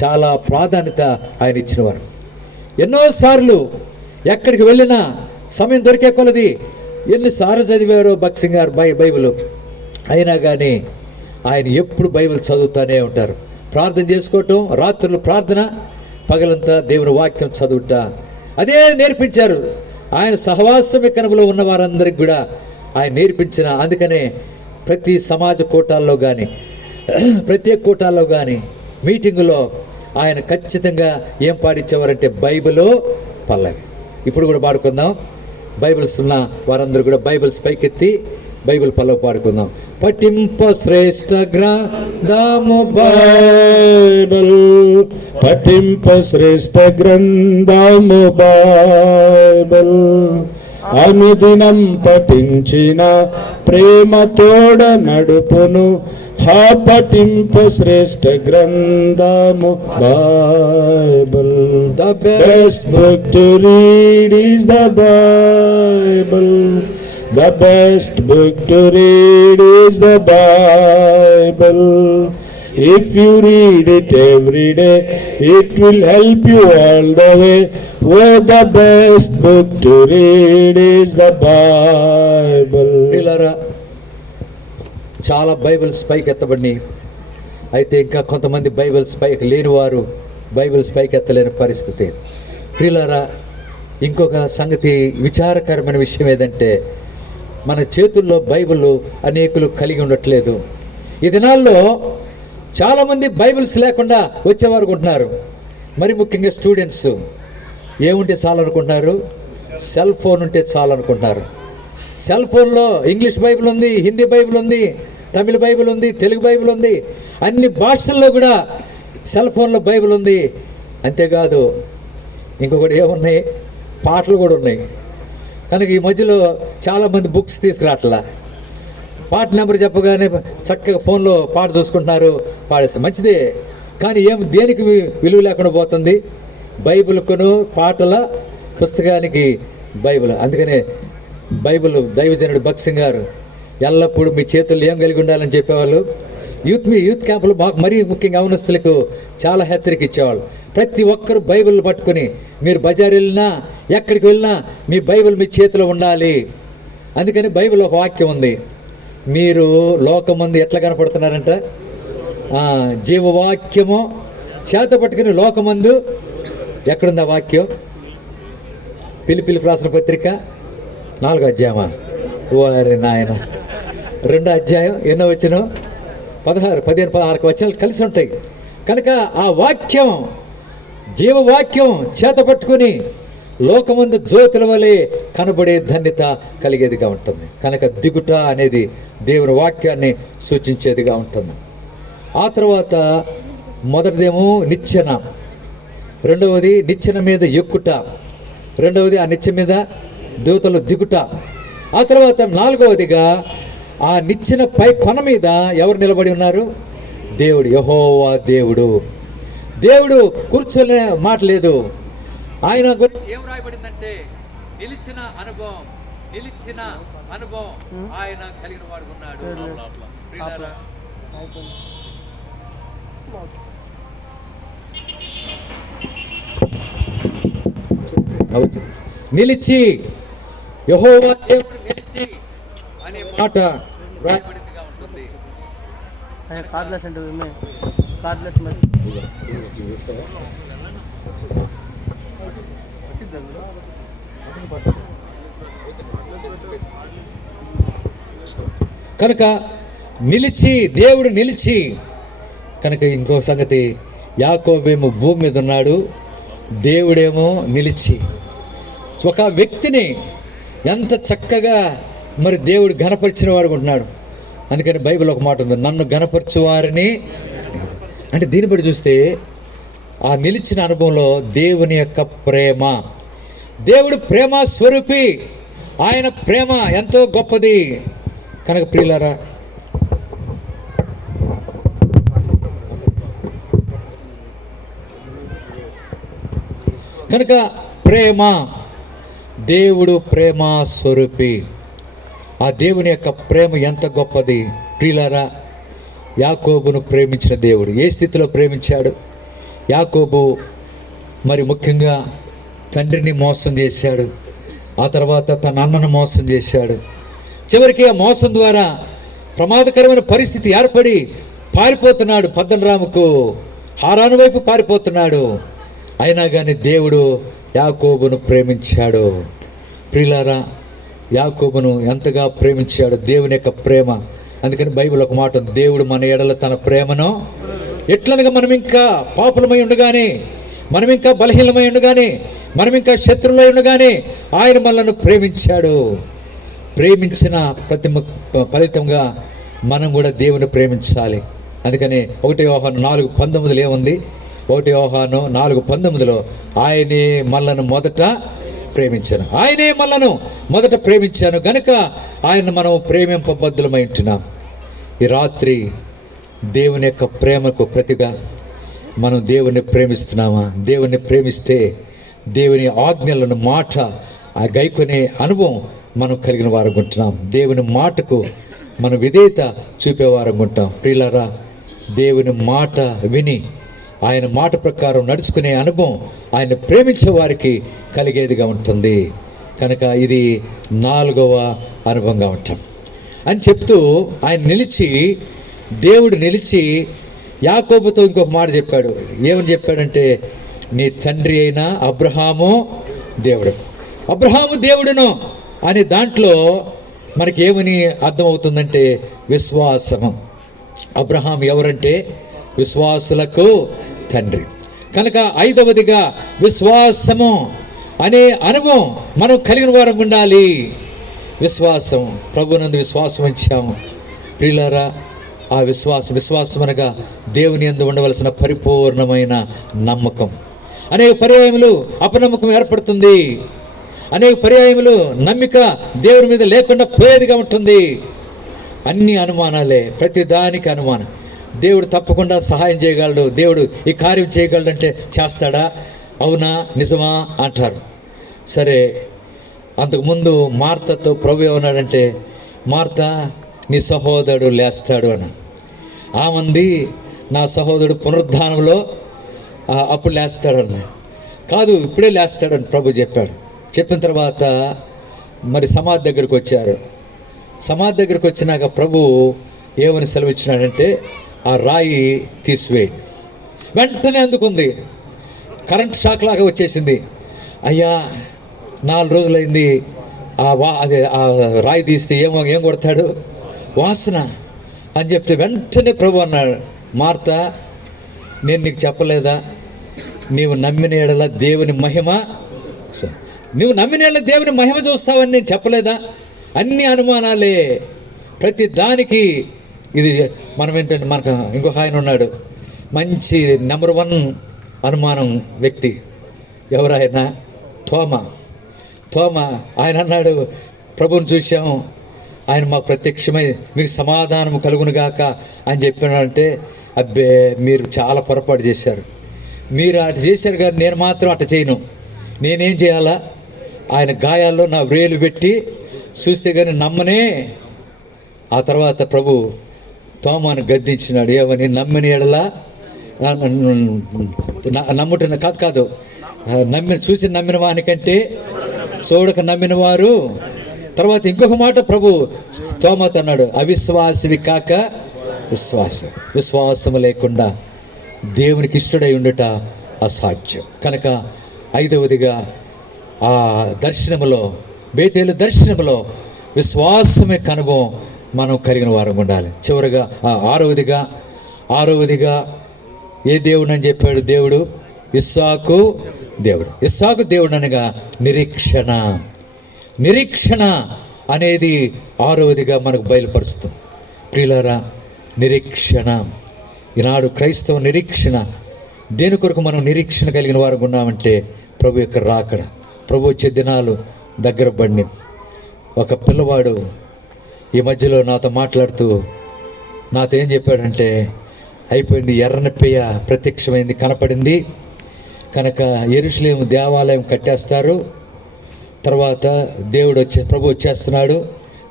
చాలా ప్రాధాన్యత ఆయన ఇచ్చినవారు. ఎన్నోసార్లు ఎక్కడికి వెళ్ళినా సమయం దొరికే కొలది ఎన్నిసార్లు చదివారో భక్సింగ్ గారు బైబిల్. అయినా కానీ ఆయన ఎప్పుడు బైబిల్ చదువుతూనే ఉంటారు. ప్రార్థన చేసుకోవటం, రాత్రులు ప్రార్థన, పగలంతా దేవుని వాక్యం చదువుట. అదే నేర్పించారు ఆయన సహవాసమే కనుమలో ఉన్న వారందరికి కూడా ఆయన నేర్పించిన, అందుకనే ప్రతి సమాజ కూటాల్లో కానీ ప్రత్యేక కూటాల్లో కానీ మీటింగులో ఆయన ఖచ్చితంగా ఏం పాడించేవారంటే బైబిల్ పల్లవి. ఇప్పుడు కూడా పాడుకుందాం. బైబిల్స్ ఉన్న వారందరూ కూడా బైబిల్స్ పైకెత్తి బైబిల్ పల్లవి పాడుకుందాం. పఠింప శ్రేష్ఠ గ్రంథము బైబిల్, పఠింప శ్రేష్ఠ గ్రంథము బైబిల్, అనుదినం పఠించిన ప్రేమ తోడ నడుపును. పఠింప శ్రేష్ఠ గ్రంథము Bible. The Best book to read is the Bible. The best book to read is the Bible. If you read it every day, it will help you all the way. Oh, the best book to read is the Bible. పిల్లరా, చాలా బైబిల్స్ పైకి ఎత్తబడినాయి. అయితే ఇంకా కొంతమంది బైబిల్స్ పైకి లేనివారు బైబిల్స్ పైకి ఎత్తలేని పరిస్థితి. ప్రియులారా, ఇంకొక సంగతి, విచారకరమైన విషయం ఏదంటే మన చేతుల్లో బైబిల్ అనేకులు కలిగి ఉండట్లేదు. ఈ దినాల్లో చాలామంది బైబిల్స్ లేకుండా వచ్చేవారు ఉంటున్నారు. మరి ముఖ్యంగా స్టూడెంట్స్ ఏముంటే చాలనుకుంటున్నారు? సెల్ ఫోన్ ఉంటే చాలనుకుంటున్నారు. సెల్ ఫోన్లో ఇంగ్లీష్ బైబిల్ ఉంది, హిందీ బైబిల్ ఉంది, తమిళ బైబిల్ ఉంది, తెలుగు బైబిల్ ఉంది, అన్ని భాషల్లో కూడా సెల్ ఫోన్లో బైబిల్ ఉంది. అంతేకాదు ఇంకొకటి ఏమున్నాయి, పాటలు కూడా ఉన్నాయి. కనుక ఈ మధ్యలో చాలామంది బుక్స్ తీసుకురావట్లా. పాట నెంబర్ చెప్పగానే చక్కగా ఫోన్లో పాట చూసుకుంటున్నారు, పాడేస్తారు, మంచిదే. కానీ దేనికి విలువ లేకుండా పోతుంది? బైబిల్కును పాటల పుస్తకానికి బైబిల్. అందుకనే బైబిల్ దైవజనుడు భక్త్ సింగ్ గారు ఎల్లప్పుడూ మీ చేతుల్లో ఏం కలిగి ఉండాలని చెప్పేవాళ్ళు. యూత్ క్యాంపులు మాకు మరీ ముఖ్యంగా అవనస్తులకు చాలా హెచ్చరిక ఇచ్చేవాళ్ళు. ప్రతి ఒక్కరు బైబిల్ పట్టుకుని మీరు బజార్ వెళ్ళినా ఎక్కడికి వెళ్ళినా మీ బైబిల్ మీ చేతిలో ఉండాలి. అందుకని బైబిల్ ఒక వాక్యం ఉంది, మీరు లోకమందు ఎట్లా కనపడుతున్నారంట? జీవవాక్యము చేత పట్టుకుని లోకమందు. ఎక్కడుంది ఆ వాక్యం? పిలిపిలికి రాసిన పత్రిక 4వ అధ్యాయమా? వారి నాయన 2వ అధ్యాయం ఎన్నో వచనం? 16, 15, 16 వచనాలు కలిసి ఉంటాయి. కనుక ఆ వాక్యం, జీవవాక్యం చేత పట్టుకుని లోకమందు జ్యోతుల వలె కనబడే ధన్యత కలిగేదిగా ఉంటుంది. కనుక దిగుట అనేది దేవుని వాక్యాన్ని సూచించేదిగా ఉంటుంది. ఆ తర్వాత మొదటిదేమో నిచ్చెన, రెండవది నిచ్చెన మీద ఎక్కుట, రెండవది ఆ నిచ్చెన మీద దూతలు దిగుట. ఆ తర్వాత 4వదిగా ఆ నిచ్చెన పై కొన మీద ఎవరు నిలబడి ఉన్నారు? దేవుడు, యెహోవా దేవుడు. దేవుడు కూర్చొనే మాట లేదు. ఆయన గురించి ఏం రాయబడిందంటే నిలిచిన అనుభవం, నిలిచిన అనుభవం ఆయన కలిగిన వాడు ఉన్నాడు. నిలిచి, యెహోవా దేవుడు నిలిచి అనే మాట రాయబడిందిగా ఉంటుంది. కనుక నిలిచి, దేవుడు నిలిచి. కనుక ఇంకో సంగతి, యాకోబేమో భూమి మీద ఉన్నాడు, దేవుడేమో నిలిచి. ఒక వ్యక్తిని ఎంత చక్కగా మరి దేవుడు ఘనపరిచిన వాడు ఉంటున్నాడు. అందుకని బైబిల్ ఒక మాట ఉంది, నన్ను ఘనపరచు వారిని. అంటే దీన్ని బట్టి చూస్తే ఆ నిలిచిన అనుభవంలో దేవుని యొక్క ప్రేమ, దేవుడు ప్రేమ స్వరూపి, ఆయన ప్రేమ ఎంతో గొప్పది. కనుక ప్రియులారా, కనుక ప్రేమ, దేవుడు ప్రేమ స్వరూపి. ఆ దేవుని యొక్క ప్రేమ ఎంత గొప్పది. ప్రియులారా, యాకోబును ప్రేమించిన దేవుడు ఏ స్థితిలో ప్రేమించాడు? యాకోబు మరి ముఖ్యంగా తండ్రిని మోసం చేశాడు, ఆ తర్వాత తన అన్నను మోసం చేశాడు. చివరికి ఆ మోసం ద్వారా ప్రమాదకరమైన పరిస్థితి ఏర్పడి పారిపోతున్నాడు, పద్దనరాముకు హారాను వైపు పారిపోతున్నాడు. అయినా కానీ దేవుడు యాకోబును ప్రేమించాడు. ప్రియులారా, యాకోబును ఎంతగా ప్రేమించాడు, దేవుని యొక్క ప్రేమ. అందుకని బైబిల్ ఒక మాట ఉంది, దేవుడు మన ఎడల తన ప్రేమను ఎట్లనగా మనం ఇంకా పాపులమై ఉండగానే, మనం ఇంకా బలహీనమై ఉండగానే, మనం ఇంకా శత్రువులై ఉండగానే ఆయన మనల్ని ప్రేమించాడు. ప్రేమించిన ఫలితంగా మనం కూడా దేవుని ప్రేమించాలి. అందుకని 1 యోహాను 4:19 ఏముంది? 1 యోహాను 4:19 ఆయనే మనలను మొదట ప్రేమించాను, ఆయనే మనలను మొదట ప్రేమించాను గనుక ఆయన మనం ప్రేమింపబద్ధులమై ఉంటున్నాం. ఈ రాత్రి దేవుని యొక్క ప్రేమకు ప్రతిగా మనం దేవుణ్ణి ప్రేమిస్తున్నామా? దేవుణ్ణి ప్రేమిస్తే దేవుని ఆజ్ఞలను మాట ఆ గైకొనే అనుభవం మనం కలిగిన వారు ఉంటున్నాం. దేవుని మాటకు మనం విధేయత చూపేవారు ఉంటాం. ప్రియులారా, దేవుని మాట విని ఆయన మాట ప్రకారం నడుచుకునే అనుభవం ఆయన ప్రేమించే వారికి కలిగేదిగా ఉంటుంది. కనుక ఇది 4వ అనుభవంగా ఉంటాం అని చెప్తూ ఆయన దేవుడు నిలిచి యాకోబుతో ఇంకొక మాట చెప్పాడు. ఏమని చెప్పాడంటే, నీ తండ్రి అయిన అబ్రహాము దేవుడును అనే దాంట్లో మనకి ఏమని అర్థమవుతుందంటే విశ్వాసము. అబ్రహాం ఎవరంటే విశ్వాసులకు తండ్రి. కనుక 5వదిగా విశ్వాసము అనే అనుభవం మనం కలిగిన వారం ఉండాలి. విశ్వాసం, ప్రభునందు విశ్వాసం ఉంచాము. ప్రియులారా, ఆ విశ్వాసం అనగా దేవుని యందు ఉండవలసిన పరిపూర్ణమైన నమ్మకం. అనేక పర్యాయములు అపనమ్మకం ఏర్పడుతుంది, అనేక పర్యాయములు నమ్మిక దేవుని మీద లేకుండా పోయేదిగా ఉంటుంది. అన్ని అనుమానాలే, ప్రతి దానికి అనుమానం. దేవుడు తప్పకుండా సహాయం చేయగలడు, దేవుడు ఈ కార్యం చేయగలడు అంటే చేస్తాడా? అవునా, నిజమా అంటారు. సరే, అంతకుముందు మార్తతో ప్రభు ఏమన్నాడంటే, మార్త నీ సహోదరుడు లేస్తాడు అని. ఆమంది, నా సహోదరుడు పునరుద్ధానంలో అప్పుడు లేస్తాడన్న. కాదు, ఇప్పుడే లేస్తాడని ప్రభు చెప్పాడు. చెప్పిన తర్వాత మరి సమాధి దగ్గరికి వచ్చారు. సమాధి దగ్గరికి వచ్చినాక ప్రభు ఏమని సెలవిచ్చినాడంటే, ఆ రాయి తీసివేయి. వెంటనే అందుకుంది, కరెంట్ షాక్ లాగా వచ్చేసింది. అయ్యా, 4 రోజులైంది, ఆ రాయి తీస్తే ఏం కొడతాడు? వాసన అని చెప్తే వెంటనే ప్రభు అన్నాడు, మార్త, నేను నీకు చెప్పలేదా? నీవు నమ్మిన ఎడల దేవుని మహిమ చూస్తావని నేను చెప్పలేదా? అన్ని అనుమానాలే, ప్రతి దానికి ఇది మనం ఏంటంటే, మనకు ఇంకొక ఆయన ఉన్నాడు, మంచి నెంబర్ 1 అనుమానం వ్యక్తి. ఎవరాయన? తోమ. ఆయన అన్నాడు, ప్రభువుని చూశాము, ఆయన మాకు ప్రత్యక్షమై మీకు సమాధానం కలుగునుగాక అని చెప్పినాడంటే, అబ్బే మీరు చాలా పొరపాటు చేశారు, మీరు అటు చేశారు కానీ నేను మాత్రం అటు చేయను. నేనేం చేయాలా? ఆయన గాయాల్లో నా వ్రేలు పెట్టి చూస్తే కానీ నమ్మనే. ఆ తర్వాత ప్రభు తోమాను గద్దించినాడు, ఏమని? నమ్మిన ఎడలా నమ్ముట కాదు, నమ్మిన వానికంటే చూడక నమ్మిన వారు. తర్వాత ఇంకొక మాట ప్రభు తోమాతో అన్నాడు, అవిశ్వాసివి కాక విశ్వాసము లేకుండా దేవునికి ఇష్టడై ఉండుట అసాధ్యం. కనుక 5వదిగా ఆ దర్శనములో, బేతేలు దర్శనములో విశ్వాసమే అనుభవం మనం కలిగిన వారం ఉండాలి. చివరిగా 6వదిగా ఏ దేవుడు అని చెప్పాడు? దేవుడు ఇస్సాకు దేవుడు అనగా నిరీక్షణ అనేది 6వదిగా మనకు బయలుపరుస్తుంది. ప్రియులారా, నిరీక్షణ. ఈనాడు క్రైస్తవ నిరీక్షణ, దేని కొరకు మనం నిరీక్షణ కలిగిన వారు ఉన్నామంటే ప్రభు యొక్క రాకడ, ప్రభు వచ్చే దినాలు దగ్గర పడి. ఒక పిల్లవాడు ఈ మధ్యలో నాతో మాట్లాడుతూ నాతో ఏం చెప్పాడంటే, అయిపోయింది, ఎర్రని పెయ్య ప్రత్యక్షమైంది, కనపడింది, కనుక యెరూషలేము దేవాలయం కట్టేస్తారు, తర్వాత ప్రభు వచ్చేస్తున్నాడు,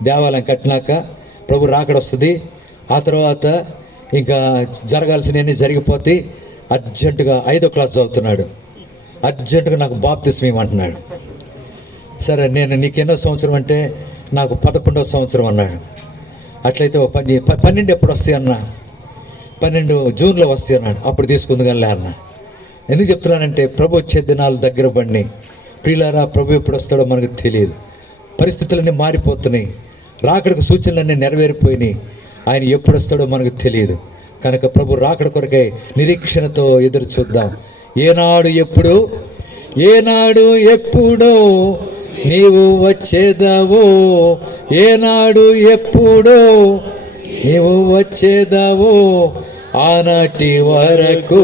దేవాలయం కట్టినాక ప్రభు రాకడ వస్తుంది, ఆ తర్వాత ఇంకా జరగాల్సినవన్నీ జరిగిపోతాయి. అర్జెంటుగా 5వ క్లాస్ చదువుతున్నాడు, అర్జెంటుగా నాకు బాప్తిస్మం ఇవ్వమంటున్నాడు. సరే, నేను నీకెన్నో సంవత్సరం అంటే నాకు 11వ సంవత్సరం అన్నాడు. అట్లయితే 12 ఎప్పుడు వస్తాయి అన్నా? 12 జూన్లో వస్తాయి అన్నాడు. అప్పుడు తీసుకుంది కానీ అన్న. ఎందుకు చెప్తున్నానంటే ప్రభు వచ్చే దినాలు దగ్గర పడినాయి. ప్రియులారా, ప్రభు ఎప్పుడు వస్తాడో మనకు తెలియదు. పరిస్థితులన్నీ మారిపోతున్నాయి, రాకడకు సూచనలన్నీ నెరవేరిపోయినాయి. ఆయన ఎప్పుడు వస్తాడో మనకు తెలియదు. కనుక ప్రభు రాకడ కొరకై నిరీక్షణతో ఎదురు చూద్దాం. ఏనాడు ఎప్పుడో నీవు వచ్చేదావో, ఏనాడు ఎప్పుడో నీవు వచ్చేదావో, ఆనాటి వరకు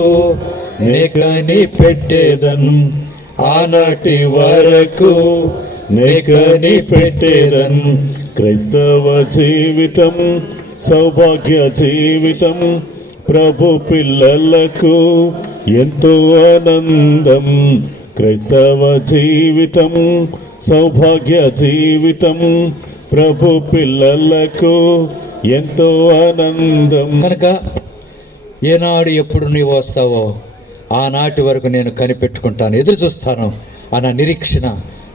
నే కనిపెట్టేదన్, ఆనాటి వరకు నే కనిపెట్టేదన్. క్రైస్తవ జీవితం సౌభాగ్య జీవితం, ప్రభు పిల్లలకు ఎంతో ఆనందం. క్రైస్తవ జీవితం సౌభాగ్య జీవితం, ప్రభు పిల్లలకు ఎంతో ఆనందం. కనుక ఏనాడు ఎప్పుడు నీవు వస్తావో ఆనాటి వరకు నేను కనిపెట్టుకుంటాను, ఎదురు చూస్తాను అన్న నిరీక్షణ.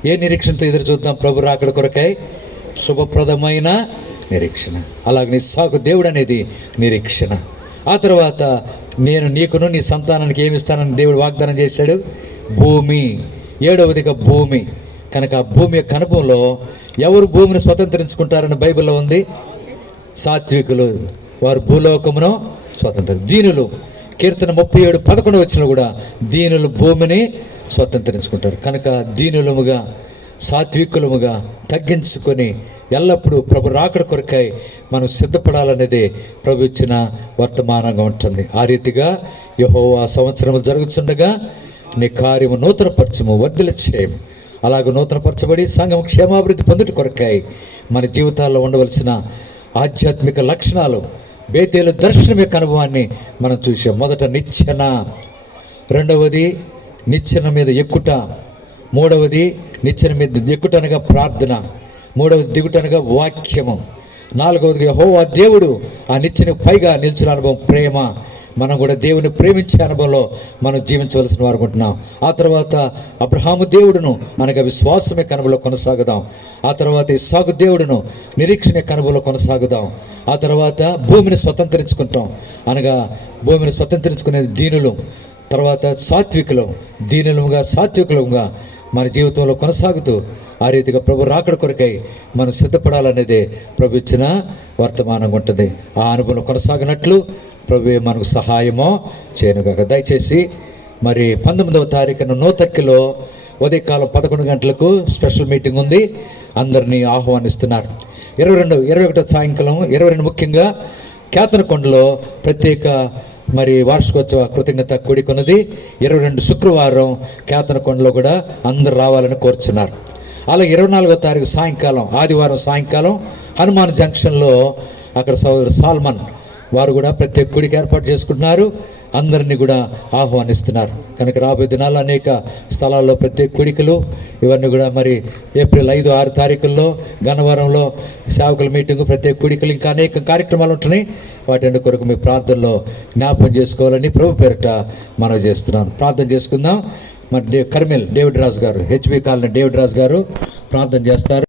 ఏ నిరీక్షణతో ఎదురు చూద్దాం? ప్రభు రాకడ కొరకై శుభప్రదమైన నిరీక్షణ. అలాగే ఇస్సాకు దేవుడు అనేది నిరీక్షణ. ఆ తర్వాత నేను నీకును నీ సంతానానికి ఏమిస్తానని దేవుడు వాగ్దానం చేశాడు? భూమి. 7వదిగా భూమి. కనుక ఆ భూమి యొక్క అనుభవంలో ఎవరు భూమిని స్వతంత్రించుకుంటారని బైబిల్లో ఉంది? సాత్వికులు, వారు భూలోకమును స్వతంత్రం. దీనులు, కీర్తన 37:11 కూడా దీనులు భూమిని స్వతంత్రించుకుంటారు. కనుక దీనులముగా సాత్వికులముగా తగ్గించుకొని ఎల్లప్పుడూ ప్రభు రాకడ కొరకై మనం సిద్ధపడాలనేది ప్రభు ఇచ్చిన వర్తమానంగా ఉంటుంది. ఆ రీతిగా యెహోవా సంవత్సరములు జరుగుతుండగా నీ కార్యము నూతనపరచము, వర్ధిల్ల చేయము. అలాగ నూతనపరచబడి సంఘం క్షేమాభివృద్ధి పొందుట కొరకై మన జీవితాల్లో ఉండవలసిన ఆధ్యాత్మిక లక్షణాలు, బేతేలు దర్శనం యొక్క అనుభవాన్ని మనం చూసాం. మొదట నిచ్చెన, రెండవది నిచ్చెన మీద ఎక్కుట, మూడవది నిచ్చెన మీద ఎక్కుటనగా ప్రార్థన, మూడవది దిగుటనగా వాక్యము, నాలుగవదిగా యెహోవా దేవుడు ఆ నిచ్చెనకు పైగా నిలిచిన అనుభవం ప్రేమ. మనం కూడా దేవుని ప్రేమించే అనుభవంలో మనం జీవించవలసిన వారు ఉంటున్నాం. ఆ తర్వాత అబ్రహాము దేవుడును అనగా విశ్వాసం యొక్క అనుభవంలో కొనసాగుదాం. ఆ తర్వాత ఇస్సాకు దేవుడును నిరీక్షణ యొక్క అనుభవంలో కొనసాగుదాం. ఆ తర్వాత భూమిని స్వతంత్రించుకుంటాం, అనగా భూమిని స్వతంత్రించుకునేది దీనులు. తర్వాత సాత్వికులు, దీనులుగా సాత్వికులుగా మన జీవితంలో కొనసాగుతూ ఆ రీతిగా ప్రభు రాకడ కొరకై మనం సిద్ధపడాలనేదే ప్రభు ఇచ్చిన వర్తమానంగా ఉంటుంది. ఆ అనుభవం కొనసాగినట్లు ప్రభువే మనకు సహాయమో చేయనుగాక. దయచేసి మరి 19వ తారీఖున నూతక్కిలో ఉదయకాలం 11 గంటలకు స్పెషల్ మీటింగ్ ఉంది. అందరినీ ఆహ్వానిస్తున్నారు. 21 సాయంకాలం 22 ముఖ్యంగా కేతనకొండలో ప్రత్యేక మరి వార్షికోత్సవ కృతజ్ఞత కూడికొన్నది. 22 శుక్రవారం కేతనకొండలో కూడా అందరు రావాలని కోరుచున్నారు. అలాగే 24వ తారీఖు సాయంకాలం, ఆదివారం సాయంకాలం హనుమాన్ జంక్షన్లో అక్కడ సోదరుడు సాల్మన్ వారు కూడా ప్రత్యేక కూడికి ఏర్పాటు చేసుకుంటున్నారు. అందరినీ కూడా ఆహ్వానిస్తున్నారు. కనుక రాబోయే దినాల్లో అనేక స్థలాల్లో ప్రత్యేక కూడికలు ఇవన్నీ కూడా మరి ఏప్రిల్ 5, 6 తారీఖుల్లో గన్నవరంలో సేవకుల మీటింగు, ప్రత్యేక కూడికలు, ఇంకా అనేక కార్యక్రమాలు ఉంటున్నాయి. వాటి కొరకు మీ ప్రార్థనలో జ్ఞాపకం చేసుకోవాలని ప్రభు పేరిట మనవి చేస్తున్నాను. ప్రార్థన చేసుకుందాం. మరి కర్మెల్ డేవిడ్ రాజు గారు, హెచ్బి కాలనీ డేవిడ్ రాజు గారు ప్రార్థన చేస్తారు.